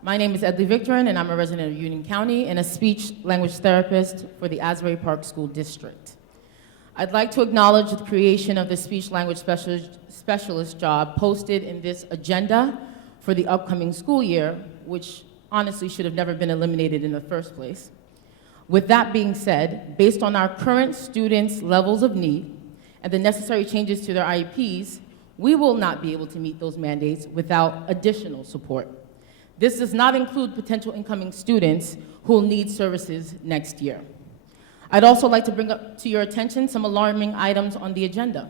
My name is Edley Victorin, and I'm a resident of Union County and a speech-language therapist for the Asbury Park School District. I'd like to acknowledge the creation of the speech-language specialist job posted in this agenda for the upcoming school year, which honestly should have never been eliminated in the first place. With that being said, based on our current students' levels of need and the necessary changes to their IEPs, we will not be able to meet those mandates without additional support. This does not include potential incoming students who will need services next year. I'd also like to bring up to your attention some alarming items on the agenda.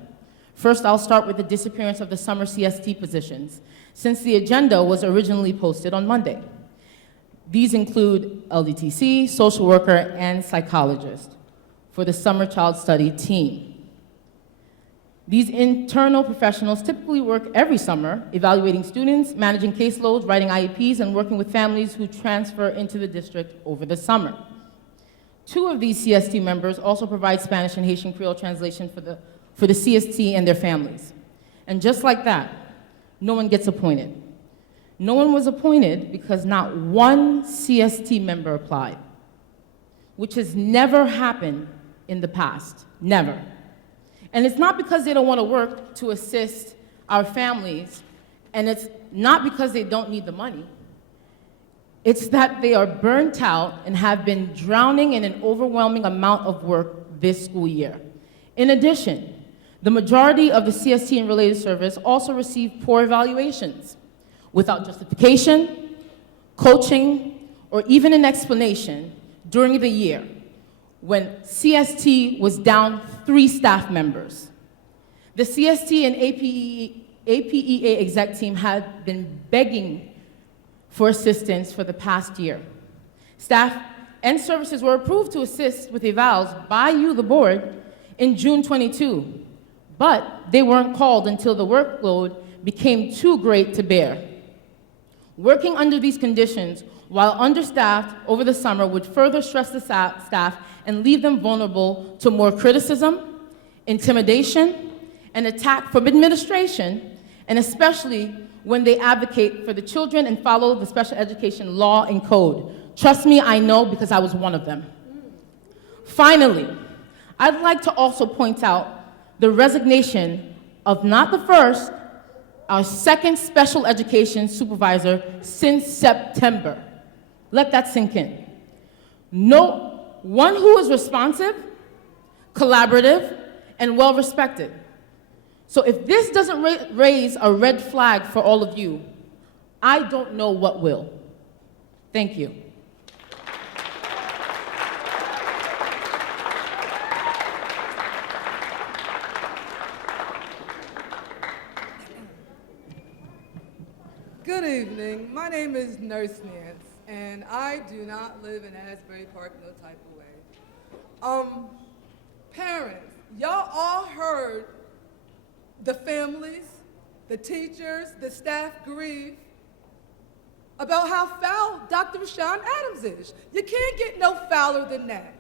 First, I'll start with the disappearance of the summer CST positions, since the agenda was originally posted on Monday. These include LDTC, social worker, and psychologist for the summer child study team. These internal professionals typically work every summer, evaluating students, managing caseloads, writing IEPs, and working with families who transfer into the district over the summer. 2 of these CST members also provide Spanish and Haitian Creole translation for the CST and their families. And just like that, no one gets appointed. No one was appointed because not one CST member applied, which has never happened in the past, never. And it's not because they don't want to work to assist our families, and it's not because they don't need the money. It's that they are burnt out and have been drowning in an overwhelming amount of work this school year. In addition, the majority of the CST and related service also receive poor evaluations without justification, coaching, or even an explanation during the year, when CST was down 3 staff members. The CST and APEA exec team had been begging for assistance for the past year. Staff and services were approved to assist with evals by you, the board, in June 22, but they weren't called until the workload became too great to bear. Working under these conditions while understaffed over the summer would further stress the staff and leave them vulnerable to more criticism, intimidation, and attack from administration, and especially when they advocate for the children and follow the special education law and code. Trust me, I know, because I was one of them. Finally, I'd like to also point out the resignation of not the first, our second special education supervisor since September. Let that sink in. No one who is responsive, collaborative, and well-respected. So if this doesn't raise a red flag for all of you, I don't know what will. Thank you. Good evening. My name is Nurse Nance, and I do not live in Asbury Park no type of way. Parents, y'all all heard the families, the teachers, the staff grieve about how foul Dr. Rashawn Adams is. You can't get no fouler than that.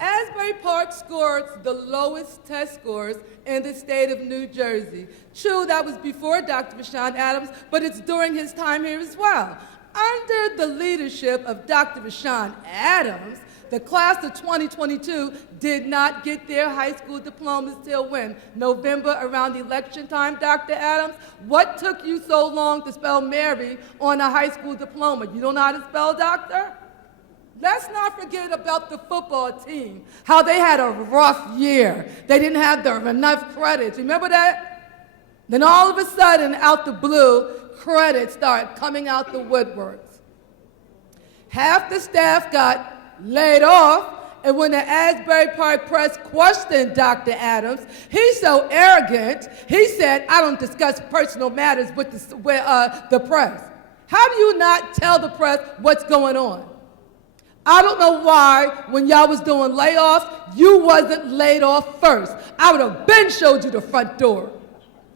Asbury Park scored the lowest test scores in the state of New Jersey. True, that was before Dr. Rashawn Adams, but it's during his time here as well. Under the leadership of Dr. Rashawn Adams, the class of 2022 did not get their high school diplomas till when? November, around election time, Dr. Adams? What took you so long to spell Mary on a high school diploma? You don't know how to spell doctor? Let's not forget about the football team, how they had a rough year. They didn't have enough credits. Remember that? Then all of a sudden, out the blue, credits started coming out the woodworks. Half the staff got laid off, and when the Asbury Park Press questioned Dr. Adams, he's so arrogant, he said, I don't discuss personal matters with the press. How do you not tell the press what's going on? I don't know why, when y'all was doing layoffs, you wasn't laid off first. I would have been showed you the front door.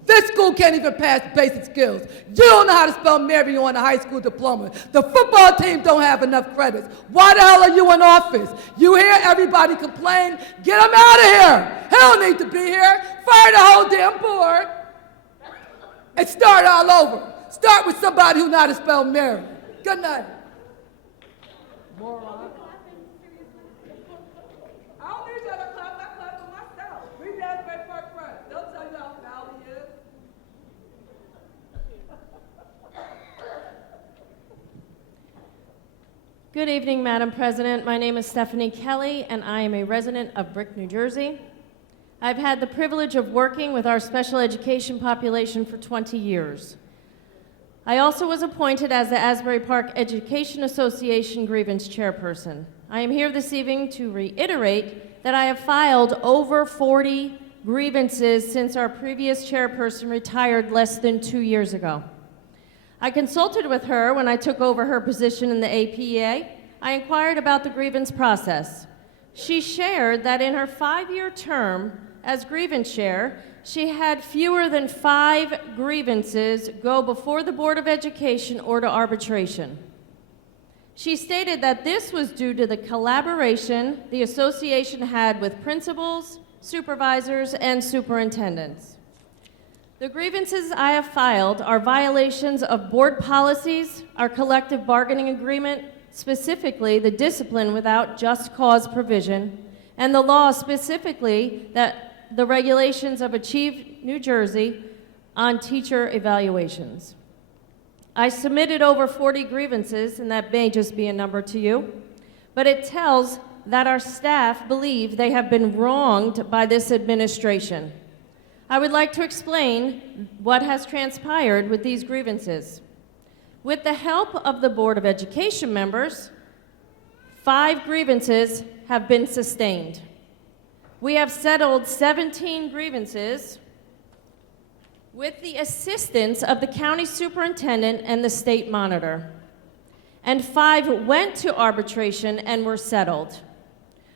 This school can't even pass basic skills. You don't know how to spell Mary on a high school diploma. The football team don't have enough credits. Why the hell are you in office? You hear everybody complain? Get him out of here. He don't need to be here. Fire the whole damn board and start all over. Start with somebody who knows how to spell Mary. Good night. Moron. I don't need y'all to clap. I clap for myself. Read the Asbury Park Press. They'll tell you how foul he is. Good evening, Madam President. My name is Stephanie Kelly, and I am a resident of Brick, New Jersey. I've had the privilege of working with our special education population for 20 years. I also was appointed as the Asbury Park Education Association grievance chairperson. I am here this evening to reiterate that I have filed over 40 grievances since our previous chairperson retired less than 2 years ago. I consulted with her when I took over her position in the APEA. I inquired about the grievance process. She shared that in her 5-year term as grievance chair, she had fewer than 5 grievances go before the Board of Education or to arbitration. She stated that this was due to the collaboration the association had with principals, supervisors, and superintendents. The grievances I have filed are violations of board policies, our collective bargaining agreement, specifically the discipline without just cause provision, and the law specifically that the regulations of Achieve New Jersey on teacher evaluations. I submitted over 40 grievances, and that may just be a number to you, but it tells that our staff believe they have been wronged by this administration. I would like to explain what has transpired with these grievances. With the help of the Board of Education members, 5 grievances have been sustained. We have settled 17 grievances with the assistance of the county superintendent and the state monitor. And 5 went to arbitration and were settled.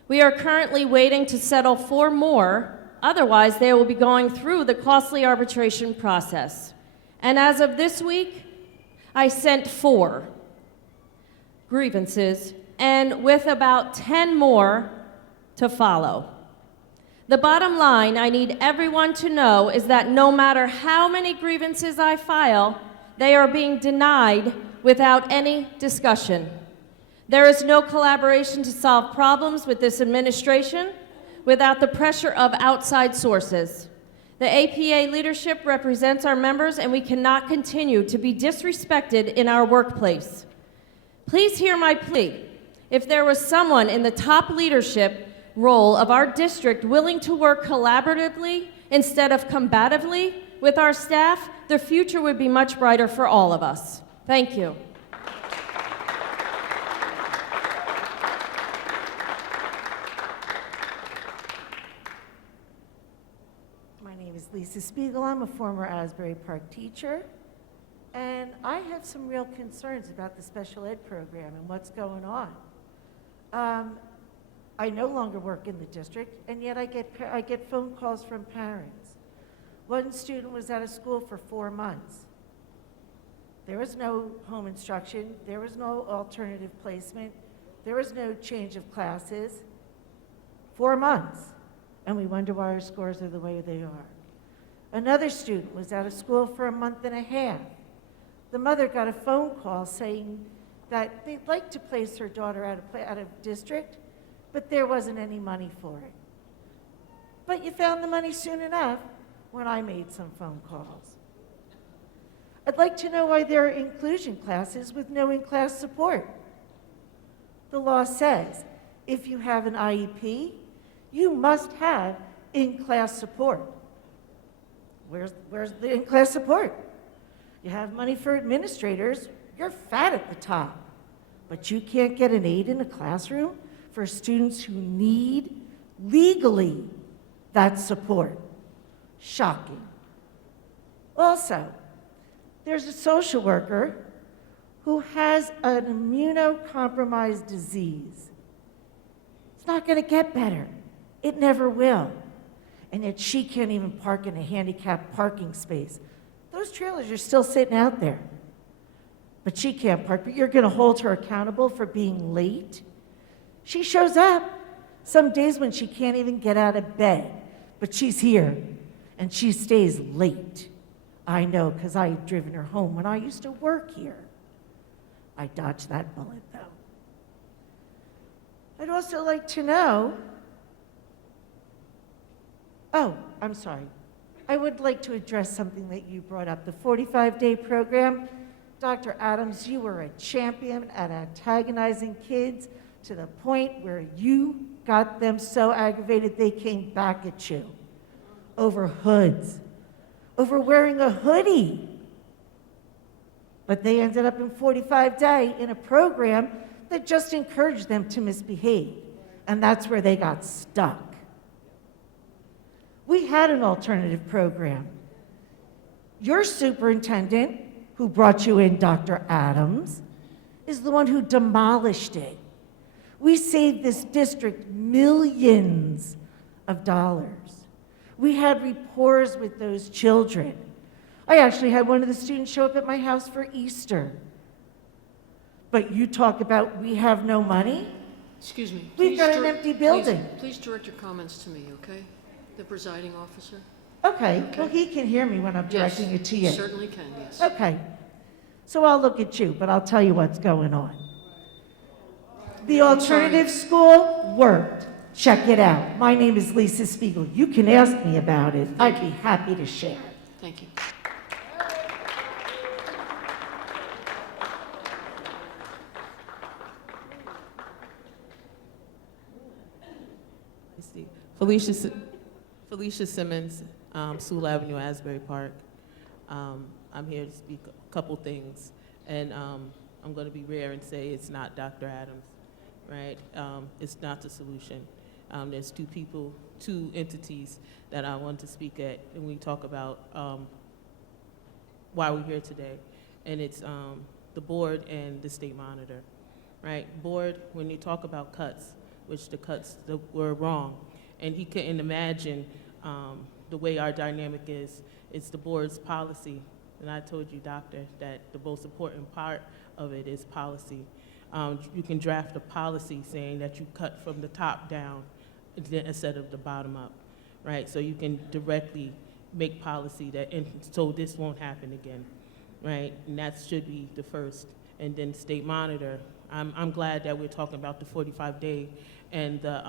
We are currently waiting to settle 4 more, otherwise they will be going through the costly arbitration process. And as of this week, I sent 4 grievances, and with about 10 more to follow. The bottom line I need everyone to know is that no matter how many grievances I file, they are being denied without any discussion. There is no collaboration to solve problems with this administration without the pressure of outside sources. The APA leadership represents our members, and we cannot continue to be disrespected in our workplace. Please hear my plea. If there was someone in the top leadership role of our district willing to work collaboratively instead of combatively with our staff, the future would be much brighter for all of us. Thank you. My name is Lisa Spiegel. I'm a former Asbury Park teacher, and I have some real concerns about the special ed program and what's going on. I no longer work in the district, and yet I get phone calls from parents. One student was out of school for 4 months. There was no home instruction. There was no alternative placement. There was no change of classes. 4 months. And we wonder why our scores are the way they are. Another student was out of school for a month and a half. The mother got a phone call saying that they'd like to place her daughter out of district, but there wasn't any money for it. But you found the money soon enough when I made some phone calls. I'd like to know why there are inclusion classes with no in-class support. The law says if you have an IEP, you must have in-class support. Where's the in-class support? You have money for administrators, you're fat at the top, but you can't get an aide in a classroom for students who need legally that support. Shocking. Also, there's a social worker who has an immunocompromised disease. It's not going to get better. It never will. And yet she can't even park in a handicapped parking space. Those trailers are still sitting out there. But she can't park, but you're going to hold her accountable for being late? She shows up some days when she can't even get out of bed, but she's here, and she stays late. I know, because I've driven her home when I used to work here. I dodged that bullet, though. I'd also like to know, I'm sorry. I would like to address something that you brought up, the 45-day program. Dr. Adams, you were a champion at antagonizing kids to the point where you got them so aggravated they came back at you over hoods, over wearing a hoodie. But they ended up in 45-day in a program that just encouraged them to misbehave, and that's where they got stuck. We had an alternative program. Your superintendent, who brought you in, Dr. Adams, is the one who demolished it. We saved this district millions of dollars. We had rapport with those children. I actually had one of the students show up at my house for Easter. But you talk about we have no money? Excuse me. We've got an empty building. Please direct your comments to me, okay? The presiding officer. Okay, well, he can hear me when I'm directing it to you. He certainly can, yes. Okay, so I'll look at you, but I'll tell you what's going on. The alternative school worked. Check it out. My name is Lisa Spiegel. You can ask me about it. I'd be happy to share. Thank you. Felicia Simmons, Sewell Avenue, Asbury Park. I'm here to speak a couple things, and I'm going to be rare and say it's not Dr. Adams. right? It's not the solution. There's two entities that I want to speak at, and we talk about why we're here today, and it's the board and the state monitor, right? Board, when you talk about cuts, which the cuts were wrong, and he couldn't imagine the way our dynamic is. It's the board's policy, and I told you, doctor, that the most important part of it is policy. You can draft a policy saying that you cut from the top down instead of the bottom up, right? So you can directly make policy that, and so this won't happen again, right? And that should be the first. And then state monitor, I'm glad that we're talking about the 45-day and the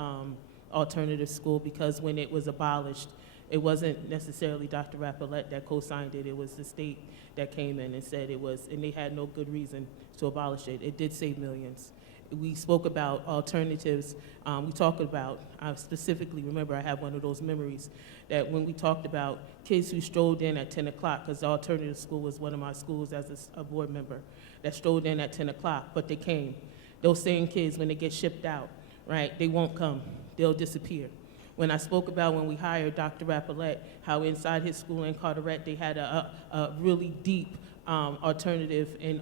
alternative school, because when it was abolished, it wasn't necessarily Dr. Rappelette that co-signed it. It was the state that came in and said it was, and they had no good reason to abolish it. It did save millions. We spoke about alternatives. We talked about, I specifically remember, I have one of those memories, that when we talked about kids who strolled in at 10 o'clock, because the alternative school was one of my schools as a board member, that strolled in at 10 o'clock, but they came. Those same kids, when they get shipped out, right, they won't come. They'll disappear. When I spoke about when we hired Dr. Rappelette, how inside his school in Carteret, they had a really deep alternative and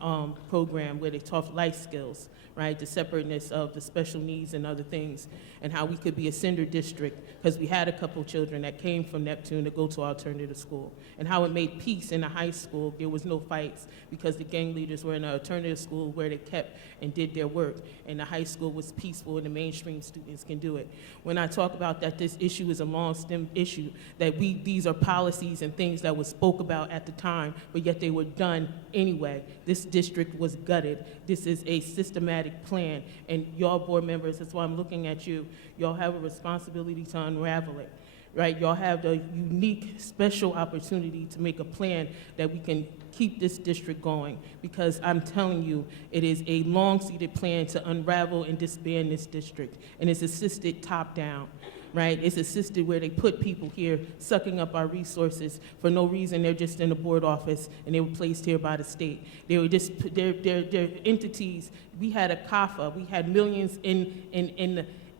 program where they taught life skills, right? The separateness of the special needs and other things, and how we could be a cinder district, because we had a couple children that came from Neptune to go to alternative school, and how it made peace in the high school. There was no fights because the gang leaders were in an alternative school where they kept and did their work, and the high school was peaceful and the mainstream students can do it. When I talk about that this issue is a long-stem issue, that these are policies and things that were spoke about at the time, but yet they were done anyway. This district was gutted. This is a systematic plan, and y'all board members, that's why I'm looking at you, y'all have a responsibility to unravel it, right? Y'all have the unique, special opportunity to make a plan that we can keep this district going, because I'm telling you, it is a long-seated plan to unravel and disband this district, and it's assisted top-down. Right? It's assisted where they put people here sucking up our resources for no reason. They're just in the board office and they were placed here by the state. They were just, they're entities. We had a CAFA, we had millions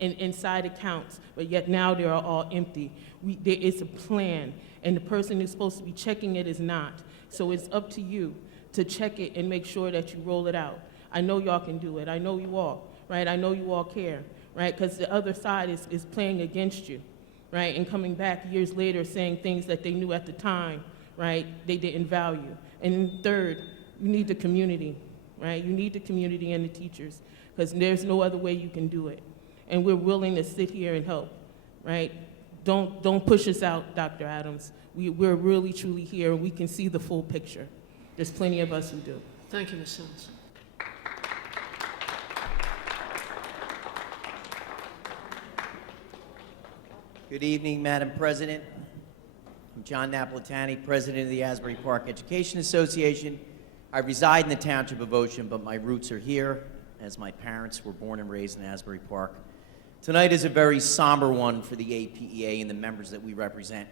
inside accounts, but yet now they are all empty. There is a plan, and the person who's supposed to be checking it is not. So it's up to you to check it and make sure that you roll it out. I know y'all can do it. I know you all, right? I know you all care. Right, because the other side is playing against you, right, and coming back years later saying things that they knew at the time, right, they didn't value. And third, you need the community, right? You need the community and the teachers, because there's no other way you can do it. And we're willing to sit here and help, right? Don't push us out, Dr. Adams. We're really, truly here, and we can see the full picture. There's plenty of us who do. Thank you, Ms. Simmons. Good evening, Madam President. I'm John Napolitani, President of the Asbury Park Education Association. I reside in the Township of Ocean, but my roots are here, as my parents were born and raised in Asbury Park. Tonight is a very somber one for the APEA and the members that we represent.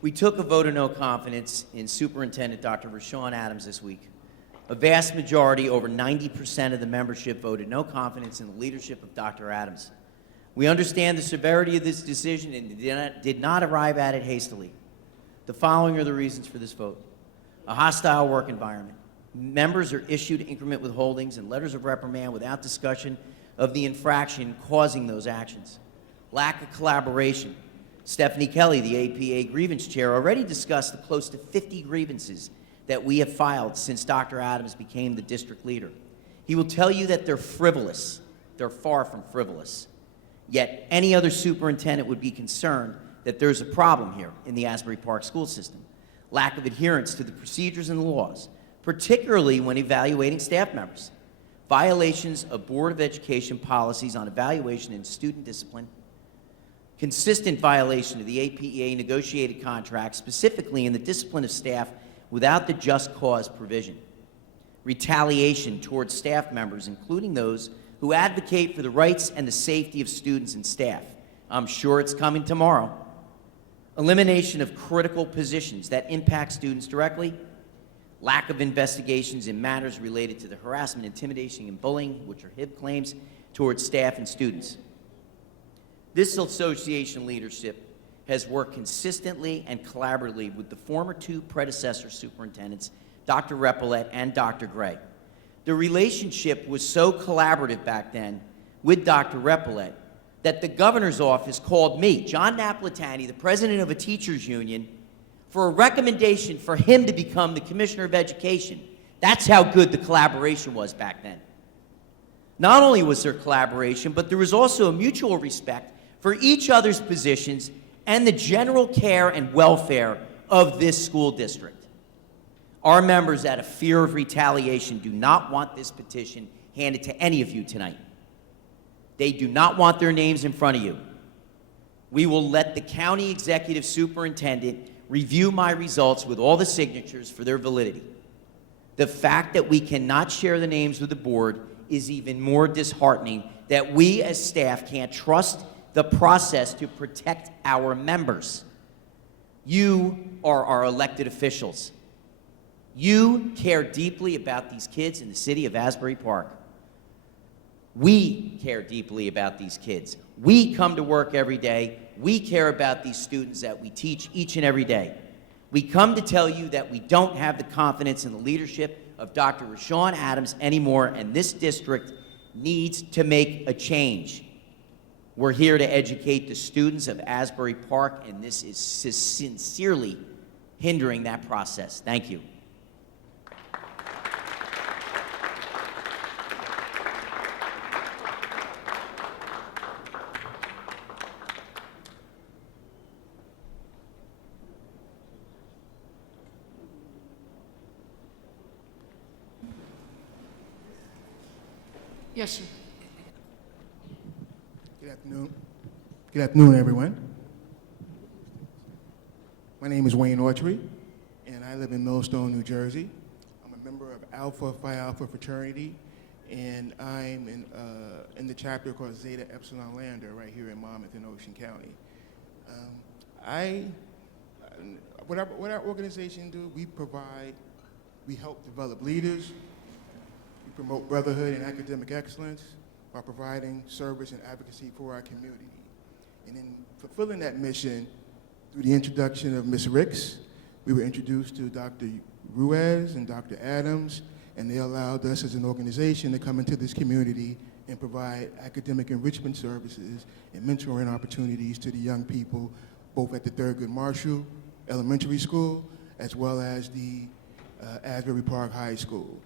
We took a vote of no confidence in Superintendent Dr. Rashawn Adams this week. A vast majority, over 90% of the membership, voted no confidence in the leadership of Dr. Adams. We understand the severity of this decision and did not arrive at it hastily. The following are the reasons for this vote. A hostile work environment. Members are issued increment withholdings and letters of reprimand without discussion of the infraction causing those actions. Lack of collaboration. Stephanie Kelly, the APA grievance chair, already discussed the close to 50 grievances that we have filed since Dr. Adams became the district leader. He will tell you that they're frivolous. They're far from frivolous. Yet any other superintendent would be concerned that there's a problem here in the Asbury Park school system. Lack of adherence to the procedures and laws, particularly when evaluating staff members. Violations of Board of Education policies on evaluation and student discipline. Consistent violation of the APEA negotiated contract, specifically in the discipline of staff without the just cause provision. Retaliation towards staff members, including those who advocate for the rights and the safety of students and staff. I'm sure it's coming tomorrow. Elimination of critical positions that impact students directly. Lack of investigations in matters related to the harassment, intimidation, and bullying, which are HIB claims. towards staff and students. This association leadership has worked consistently and collaboratively with the former two predecessor superintendents, Dr. Repelet and Dr. Gray. The relationship was so collaborative back then with Dr. Repelet that the governor's office called me, John Napolitani, the president of a teachers union, for a recommendation for him to become the commissioner of education. That's how good the collaboration was back then. Not only was there collaboration, but there was also a mutual respect for each other's positions and the general care and welfare of this school district. Our members, out of fear of retaliation, do not want this petition handed to any of you tonight. They do not want their names in front of you. We will let the county executive superintendent review my results with all the signatures for their validity. The fact that we cannot share the names with the board is even more disheartening, that we as staff can't trust the process to protect our members. You are our elected officials. You care deeply about these kids in the city of Asbury Park. We care deeply about these kids. We come to work every day. We care about these students that we teach each and every day. We come to tell you that we don't have the confidence in the leadership of Dr. Rashawn Adams anymore, and this district needs to make a change. We're here to educate the students of Asbury Park, and this is sincerely hindering that process. Thank you. Yes, sir. Good afternoon. Good afternoon, everyone. My name is Wayne Autry, and I live in Millstone, New Jersey. I'm a member of Alpha Phi Alpha fraternity, and I'm in the chapter called Zeta Epsilon Lambda right here in Monmouth and Ocean County. What our organization do, we help develop leaders, we promote brotherhood and academic excellence by providing service and advocacy for our community. And in fulfilling that mission, through the introduction of Ms. Ricks, we were introduced to Dr. Ruiz and Dr. Adams, and they allowed us as an organization to come into this community and provide academic enrichment services and mentoring opportunities to the young people, both at the Thurgood Marshall Elementary School, as well as the Asbury Park High School.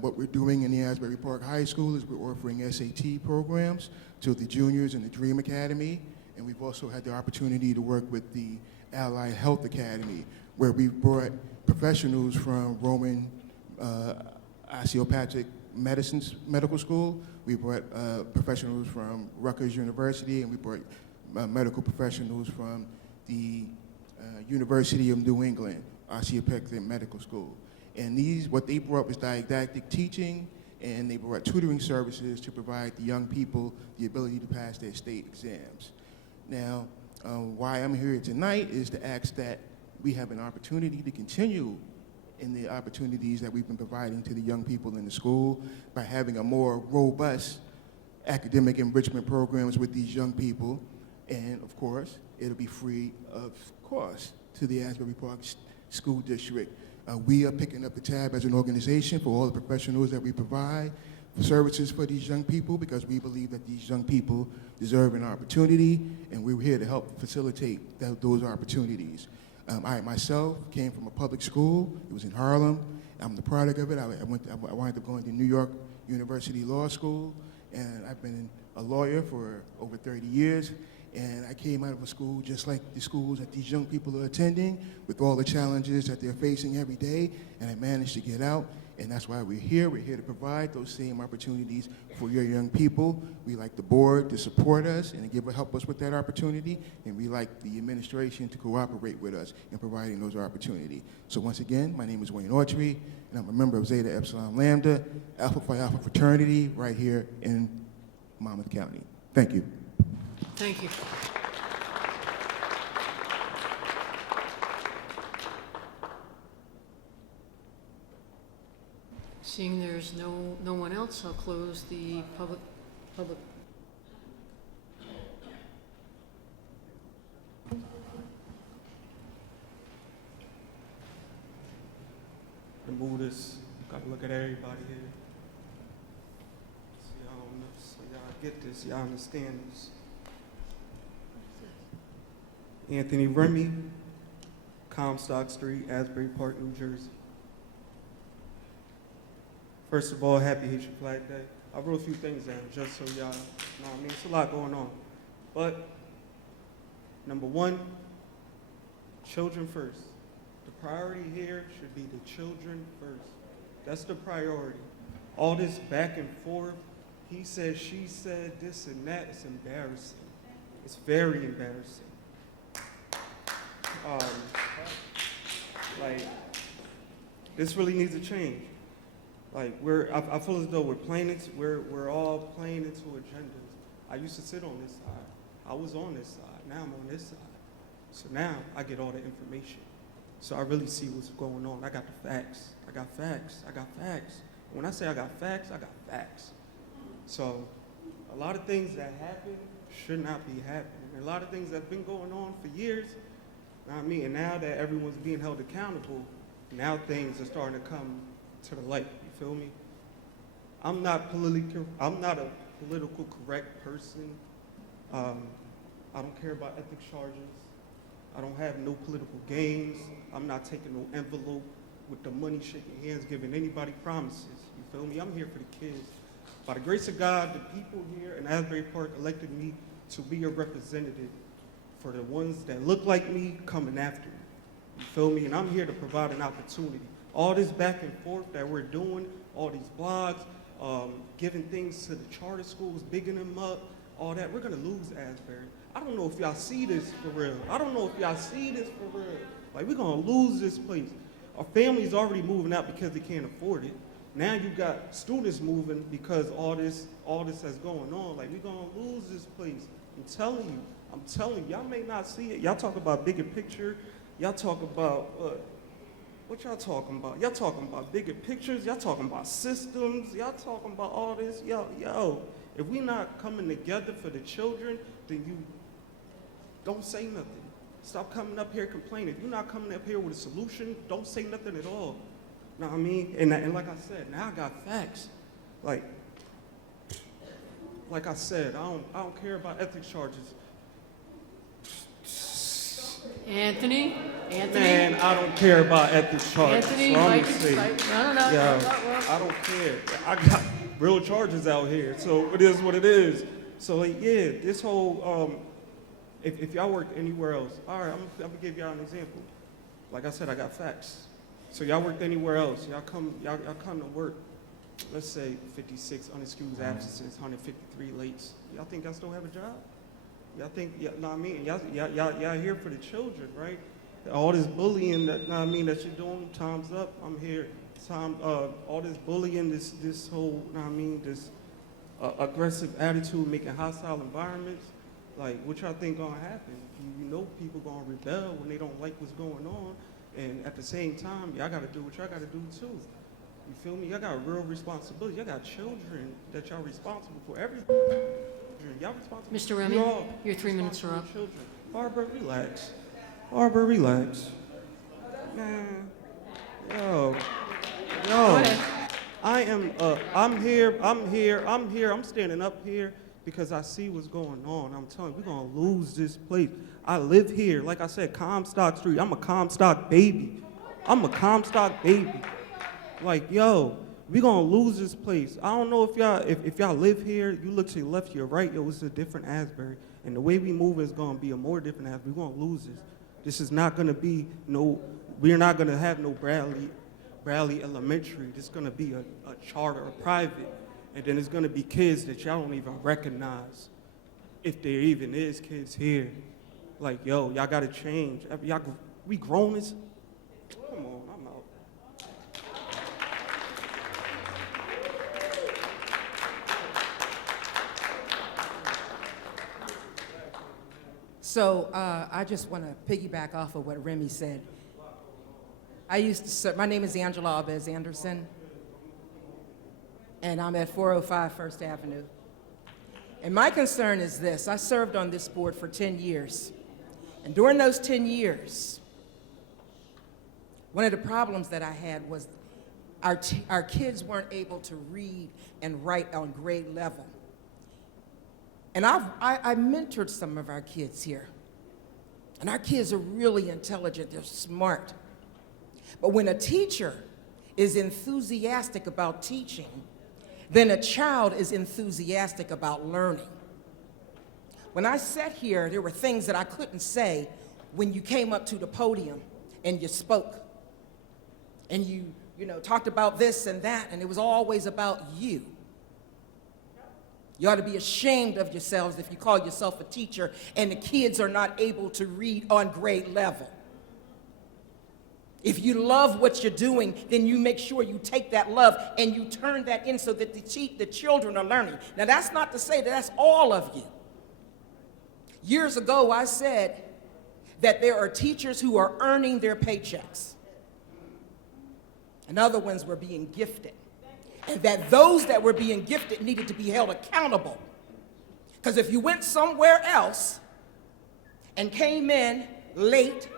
What we're doing in the Asbury Park High School is we're offering SAT programs to the juniors in the Dream Academy, and we've also had the opportunity to work with the Allied Health Academy, where we've brought professionals from Roman Osteopathic Medical School. We brought professionals from Rutgers University, and we brought medical professionals from the University of New England Osteopathic Medical School. And what they brought was didactic teaching, and they brought tutoring services to provide the young people the ability to pass their state exams. Now, why I'm here tonight is to ask that we have an opportunity to continue in the opportunities that we've been providing to the young people in the school by having a more robust academic enrichment programs with these young people. And of course, it'll be free of cost to the Asbury Park School District. We are picking up the tab as an organization for all the professionals that we provide for services for these young people, because we believe that these young people deserve an opportunity, and we're here to help facilitate those opportunities. I myself came from a public school. It was in Harlem. I'm the product of it. I wound up going to New York University Law School, and I've been a lawyer for over 30 years. And I came out of a school just like the schools that these young people are attending, with all the challenges that they're facing every day, and I managed to get out, and that's why we're here. We're here to provide those same opportunities for your young people. We like the board to support us and help us with that opportunity, and we like the administration to cooperate with us in providing those opportunities. So once again, my name is Wayne Autry, and I'm a member of Zeta Epsilon Lambda, Alpha Phi Alpha fraternity right here in Monmouth County. Thank you. Thank you. Seeing there's no one else, I'll close the public Public. The mood is, gotta look at everybody here. So y'all don't know, so y'all get this, y'all understand this. Anthony Remy, Comstock Street, Asbury Park, New Jersey. First of all, happy Haitian Flag Day. I wrote a few things down just so y'all know what I mean. It's a lot going on. But number one, children first. The priority here should be the children first. That's the priority. All this back and forth, he said, she said, this and that, it's embarrassing. It's very embarrassing. Like, this really needs to change. Like, I feel as though we're all playing into agendas. I used to sit on this side. I was on this side. Now I'm on this side. So now I get all the information. So I really see what's going on. I got the facts. I got facts. I got facts. When I say I got facts, I got facts. So a lot of things that happen should not be happening. And a lot of things that have been going on for years, you know what I mean? And now that everyone's being held accountable, now things are starting to come to the light. You feel me? I'm not a political correct person. I don't care about ethics charges. I don't have no political games. I'm not taking no envelope with the money, shaking hands, giving anybody promises. You feel me? I'm here for the kids. By the grace of God, the people here in Asbury Park elected me to be a representative for the ones that look like me coming after me. You feel me? And I'm here to provide an opportunity. All this back and forth that we're doing, all these blogs, giving things to the charter schools, bigging them up, all that, we're gonna lose Asbury. I don't know if y'all see this for real. I don't know if y'all see this for real. Like, we're gonna lose this place. Our family's already moving out because they can't afford it. Now you got students moving because all this that's going on. Like, we're gonna lose this place. I'm telling you, y'all may not see it. Y'all talk about bigger picture. Y'all talk about, what y'all talking about? Y'all talking about bigger pictures. Y'all talking about systems. Y'all talking about all this. Yo, if we not coming together for the children, then you don't say nothing. Stop coming up here complaining. If you're not coming up here with a solution, don't say nothing at all. Know what I mean? And like I said, now I got facts. Like I said, I don't care about ethics charges. Anthony? Man, I don't care about ethics charges. Anthony, so I'm Mike, gonna say, no. yo, I don't care. I got real charges out here, so it is what it is. So like, yeah, this whole, if y'all worked anywhere else, all right, I'm gonna give y'all an example. Like I said, I got facts. So y'all worked anywhere else, y'all come to work, let's say 56 unexcused absences, 153 lates. Y'all think y'all still have a job? Y'all think, know what I mean? Y'all here for the children, right? All this bullying that, know what I mean, that you're doing, time's up, I'm here. All this bullying, this whole, know what I mean, this aggressive attitude, making hostile environments, like, what y'all think gonna happen? You know people gonna rebel when they don't like what's going on, and at the same time, y'all gotta do what y'all gotta do too. You feel me? Y'all got real responsibility. Y'all got children that y'all responsible for. Everything. Y'all responsible. Mr. Remy, your 3 minutes are up. Children. Barbara, relax. Barbara, relax. Man, yo. I'm standing up here because I see what's going on. I'm telling you, we're gonna lose this place. I live here, like I said, Comstock Street. I'm a Comstock baby. Like, yo, we gonna lose this place. I don't know if y'all live here, you look to your left, your right, yo, it's a different Asbury. And the way we move is gonna be a more different Asbury. We're gonna lose this. This is not gonna be we're not gonna have no Bradley Elementary. This is gonna be a charter, a private. And then it's gonna be kids that y'all don't even recognize, if there even is kids here. Like, yo, y'all gotta change. We grown as, come on, I'm out. So I just want to piggyback off of what Remy said. My name is Angela Alves Anderson, and I'm at 405 First Avenue. And my concern is this. I served on this board for 10 years. And during those 10 years, one of the problems that I had was our kids weren't able to read and write on grade level. And I mentored some of our kids here. And our kids are really intelligent, they're smart. But when a teacher is enthusiastic about teaching, then a child is enthusiastic about learning. When I sat here, there were things that I couldn't say when you came up to the podium and you spoke. And you talked about this and that, and it was always about you. You ought to be ashamed of yourselves if you call yourself a teacher and the kids are not able to read on grade level. If you love what you're doing, then you make sure you take that love and you turn that in so that the children are learning. Now, that's not to say that that's all of you. Years ago, I said that there are teachers who are earning their paychecks, and other ones were being gifted. And that those that were being gifted needed to be held accountable. Because if you went somewhere else and came in late,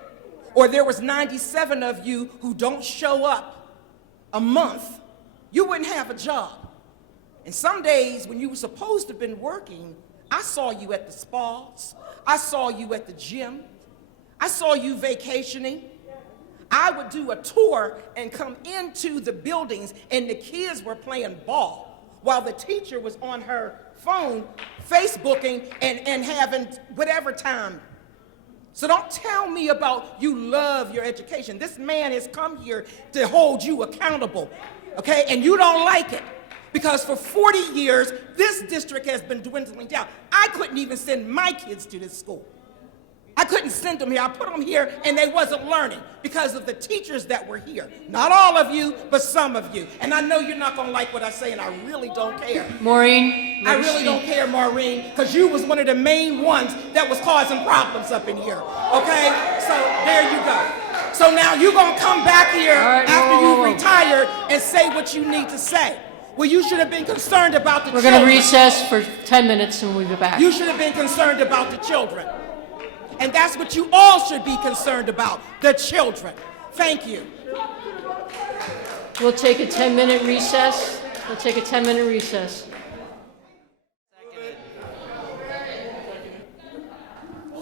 or there was 97 of you who don't show up a month, you wouldn't have a job. And some days when you were supposed to have been working, I saw you at the spas, I saw you at the gym, I saw you vacationing. I would do a tour and come into the buildings and the kids were playing ball while the teacher was on her phone Facebooking and having whatever time. So don't tell me about you love your education. This man has come here to hold you accountable, okay? And you don't like it because for 40 years, this district has been dwindling down. I couldn't even send my kids to this school. I couldn't send them here. I put them here and they wasn't learning because of the teachers that were here. Not all of you, but some of you. And I know you're not going to like what I say, and I really don't care. Maureen, I really don't care, Maureen, because you was one of the main ones that was causing problems up in here. Okay? So there you go. So now you're going to come back here after you retire and say what you need to say. Well, you should have been concerned about the children. We're going to recess for 10 minutes and we'll be back. You should have been concerned about the children. And that's what you all should be concerned about, the children. Thank you. We'll take a 10-minute recess. We'll take a 10-minute recess.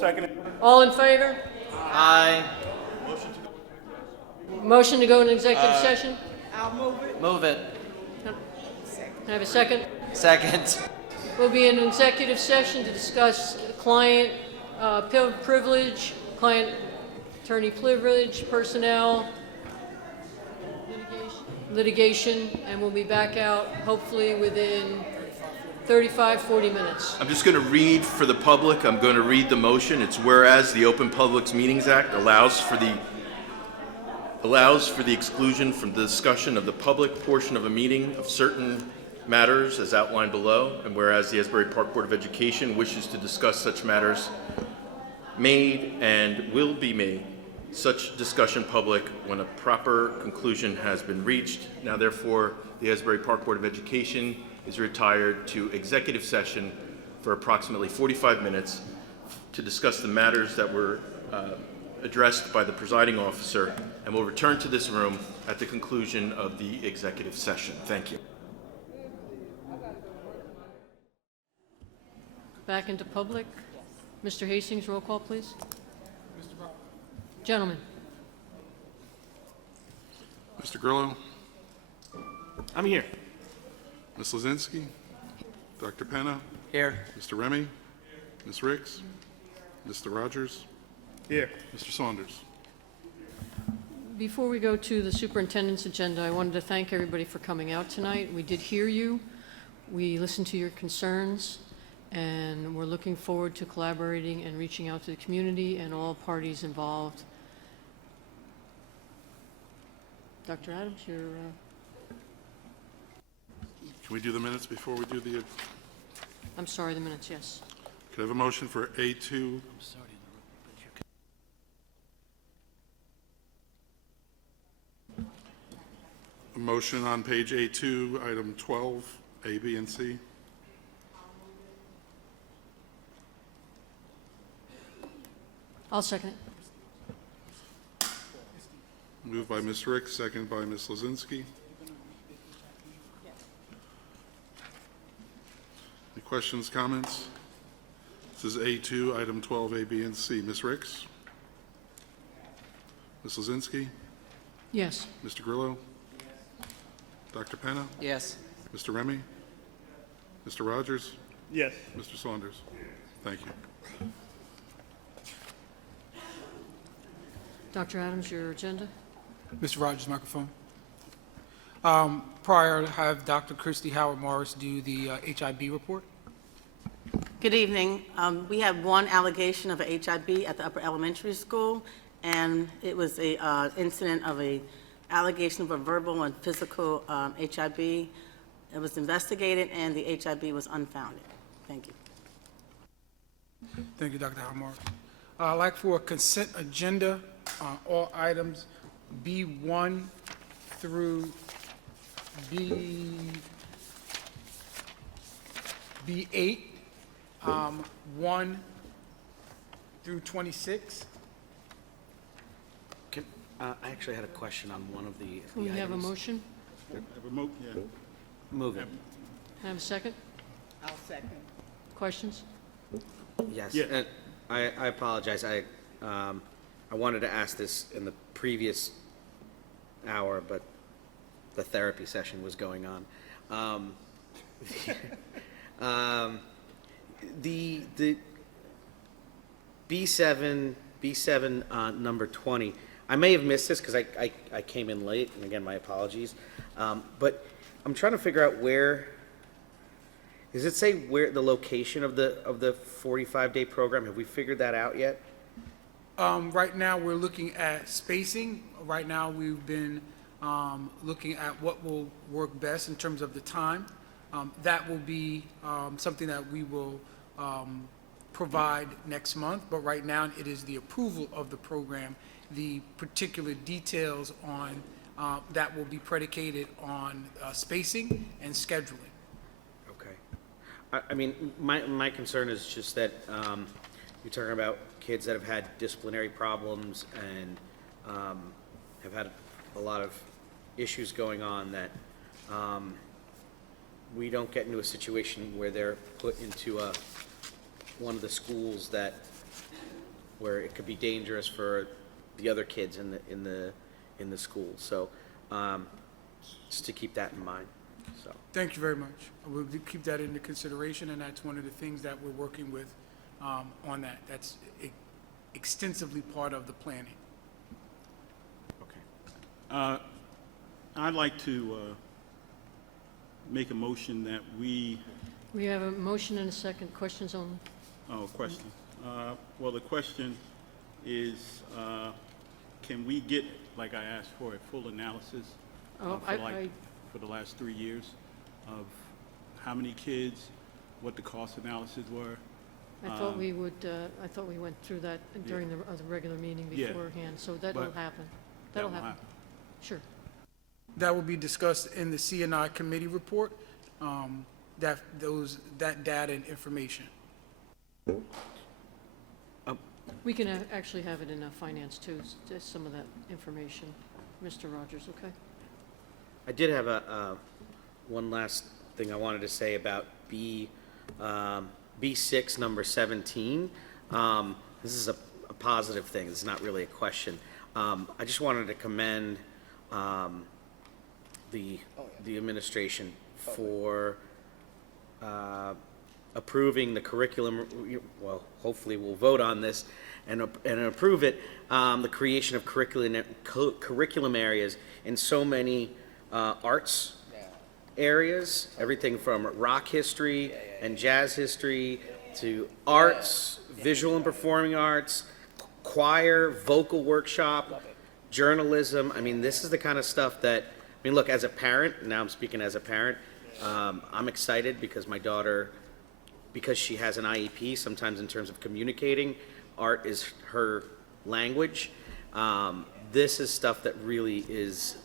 Second. All in favor? Aye. Motion to go into executive session? I'll move it. Move it. Can I have a second? Second. We'll be in an executive session to discuss client privilege, client attorney privilege, personnel, litigation, and we'll be back out hopefully within 40 minutes. I'm just going to read for the public. I'm going to read the motion. It's whereas the Open Public Meetings Act allows for the exclusion from the discussion of the public portion of a meeting of certain matters as outlined below, and whereas the Asbury Park Board of Education wishes to discuss such matters made and will be made such discussion public when a proper conclusion has been reached. Now therefore, the Asbury Park Board of Education is retired to executive session for approximately 45 minutes to discuss the matters that were addressed by the presiding officer, and will return to this room at the conclusion of the executive session. Thank you. Back into public. Mr. Hastings, roll call, please. Gentlemen. Mr. Grillo? I'm here. Ms. Lozinski? Dr. Penna? Here. Mr. Remy? Ms. Ricks? Mr. Rogers? Here. Mr. Saunders? Before we go to the superintendent's agenda, I wanted to thank everybody for coming out tonight. We did hear you. We listened to your concerns, and we're looking forward to collaborating and reaching out to the community and all parties involved. Dr. Adams, you're... Can we do the minutes before we do the... I'm sorry, the minutes, yes. Could I have a motion for A2? A motion on page A2, item 12, A, B, and C. I'll second it. Moved by Ms. Ricks, second by Ms. Lozinski. Any questions, comments? This is A2, item 12A, B, and C. Ms. Ricks? Ms. Lozinski? Yes. Mr. Grillo? Dr. Penna? Yes. Mr. Remy? Mr. Rogers? Yes. Mr. Saunders? Thank you. Dr. Adams, your agenda? Mr. Rogers, microphone. Prior, have Dr. Christy Howard Morris do the HIB report. Good evening. We have one allegation of a HIB at the upper elementary school, and it was a incident of a allegation of a verbal and physical HIB. It was investigated, and the HIB was unfounded. Thank you. Thank you, Dr. Howard Morris. I'd like for a consent agenda on all items B1 through B8, 1 through 26. I actually had a question on one of the Can we have a items. motion? Remote, yeah. Move it. Have a second? I'll second. Questions? Yes. Yeah. And I apologize. I wanted to ask this in the previous hour, but the therapy session was going on. The B7 number 20. I may have missed this because I came in late, and again, my apologies. But I'm trying to figure out where. Does it say where the location of the 45-day program? Have we figured that out yet? Right now, we're looking at spacing. Right now, we've been looking at what will work best in terms of the time. That will be something that we will provide next month, but right now it is the approval of the program. The particular details on that will be predicated on spacing and scheduling. I mean, my concern is just that you're talking about kids that have had disciplinary problems and have had a lot of issues going on that we don't get into a situation where they're put into one of the schools where it could be dangerous for the other kids in the school. So just to keep that in mind. So. Thank you very much. We'll keep that into consideration, and that's one of the things that we're working with on that. That's extensively part of the planning. I'd like to make a motion that we. We have a motion and a second. Questions only? Oh, question. Well, the question is, can we get, like I asked for, a full analysis for the last 3 years of how many kids, what the cost analysis were? I thought we would, I thought we went through that during the regular meeting Yeah. beforehand, so that'll happen. That'll happen. Sure. That will be discussed in the C&I committee report, that data and information. We can actually have it in finance too, just some of that information. Mr. Rogers, okay? I did have one last thing I wanted to say about B6, number 17. This is a positive thing. It's not really a question. I just wanted to commend the administration for approving the curriculum. Well, hopefully we'll vote on this and approve it. The creation of curriculum areas in so many arts areas, everything from rock history and jazz history to arts, visual and performing arts, choir, vocal workshop, journalism. I mean, this is the kind of stuff that, I mean, look, as a parent, now I'm speaking as a parent, I'm excited because my daughter, because she has an IEP, sometimes in terms of communicating, art is her language. This is stuff that really is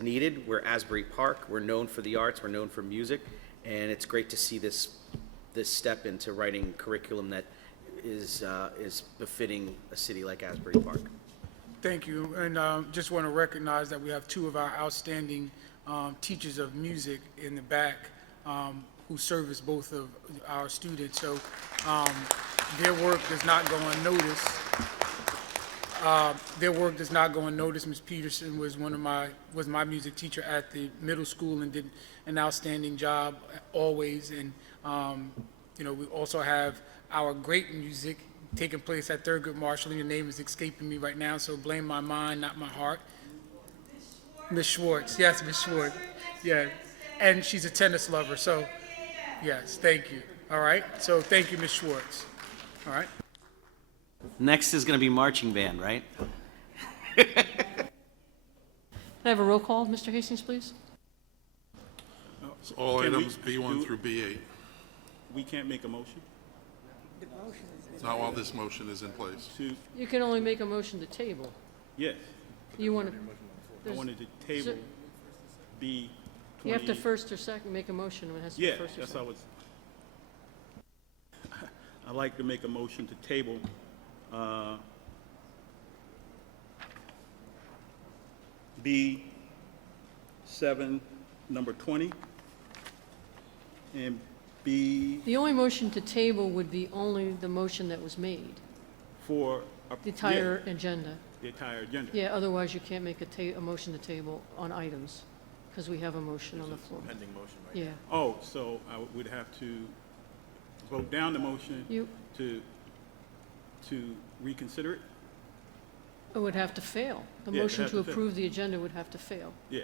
needed. We're Asbury Park. We're known for the arts. We're known for music. And it's great to see this step into writing curriculum that is befitting a city like Asbury Park. Thank you, and just want to recognize that we have two of our outstanding teachers of music in the back who service both of our students, so their work does not go unnoticed. Their work does not go unnoticed. Ms. Peterson was my music teacher at the middle school and did an outstanding job always, and we also have our great music taking place at Thurgood Marshall, and your name is escaping me right now, so blame my mind, not my heart. Miss Schwartz, yes, Miss Schwartz, yeah, and she's a tennis lover, so yes, thank you. All right, so thank you, Miss Schwartz. All right. Next is going to be marching band, right? Can I have a roll call, Mr. Hastings, please? So all Can we items B1 through B8. We can't make a motion Not while this motion is in place. to, You can only make a motion to table. yes, You want to, I wanted to table B 20. you have to first or second make a motion. It has to be Yeah, first or that's second. how it's. I'd like to make a motion to table, B7, number 20, and B The only motion to table would be only the motion that was made, for. the entire agenda. The entire agenda. Yeah, otherwise you can't make a motion to table on items, because we have a motion on the floor. Pending motion, Yeah. Oh, so I would have to vote down the motion You, to reconsider it? it would have to fail. The Yeah, it'd motion have to to fail. approve the agenda would have to fail. Yeah.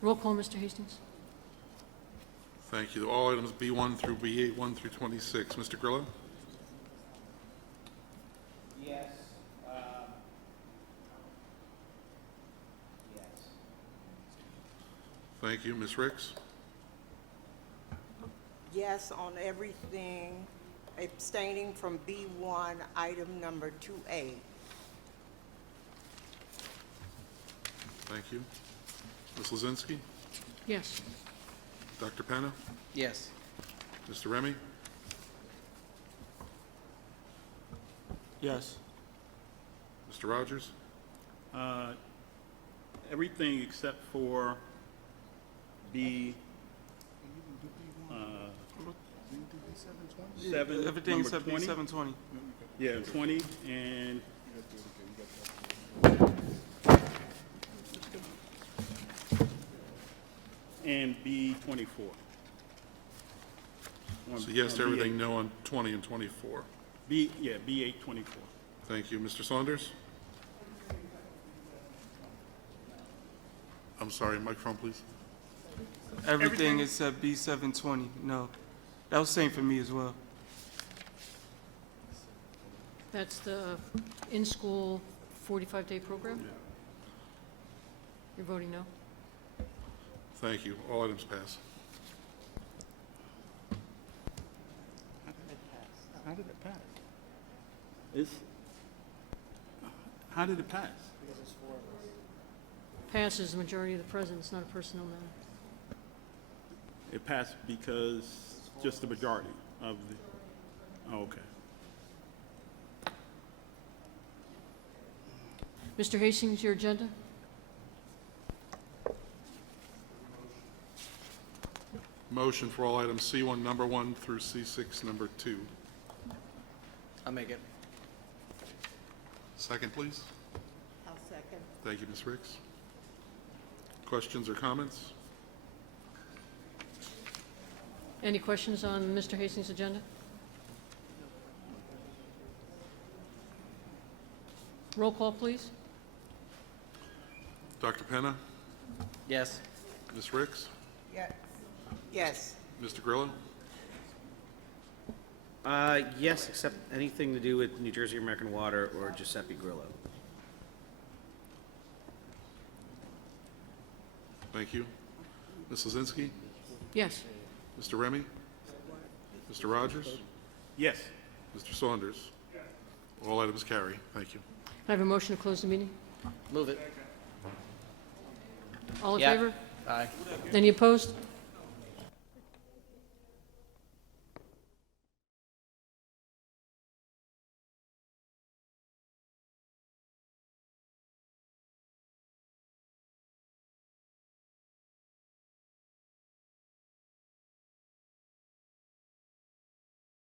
Roll call, Mr. Hastings? Thank you. All items B1 through B8, 1 through 26. Mr. Grillo? Yes. Thank you. Ms. Ricks? Yes on everything, abstaining from B1, item number 2A. Thank you. Ms. Lozinski? Yes. Dr. Penna? Yes. Mr. Remy? Yes. Mr. Rogers? Everything except for B, 7, Everything number except 20. B720. Yeah, 20, and B24. So yes to B8. everything, no on 20 and 24. B8, 24. Thank you. Mr. Saunders? I'm sorry, microphone, please. Everything except B720. No. That was same for me as well. That's the in-school 45-day program? You're voting no? Thank you. All items pass. How did it pass? How did it pass? Passes the majority of the present. It's not a personnel matter. It passed because just the majority of the, oh, okay. Mr. Hastings, your agenda? Motion for all items C1, number 1 through C6, number 2. I'll make it. Second, please. I'll second. Thank you, Ms. Ricks. Questions or comments? Any questions on Mr. Hastings' agenda? Roll call, please. Dr. Penna? Yes. Ms. Ricks? Yes. Yes. Mr. Grillo? Yes, except anything to do with New Jersey American Water or Giuseppe Grillo. Thank you. Ms. Lozinski? Yes. Mr. Remy? Mr. Rogers? Yes. Mr. Saunders? All items carry. Thank you. I have a motion to close the meeting. Move it. All in Yeah. favor? Any opposed?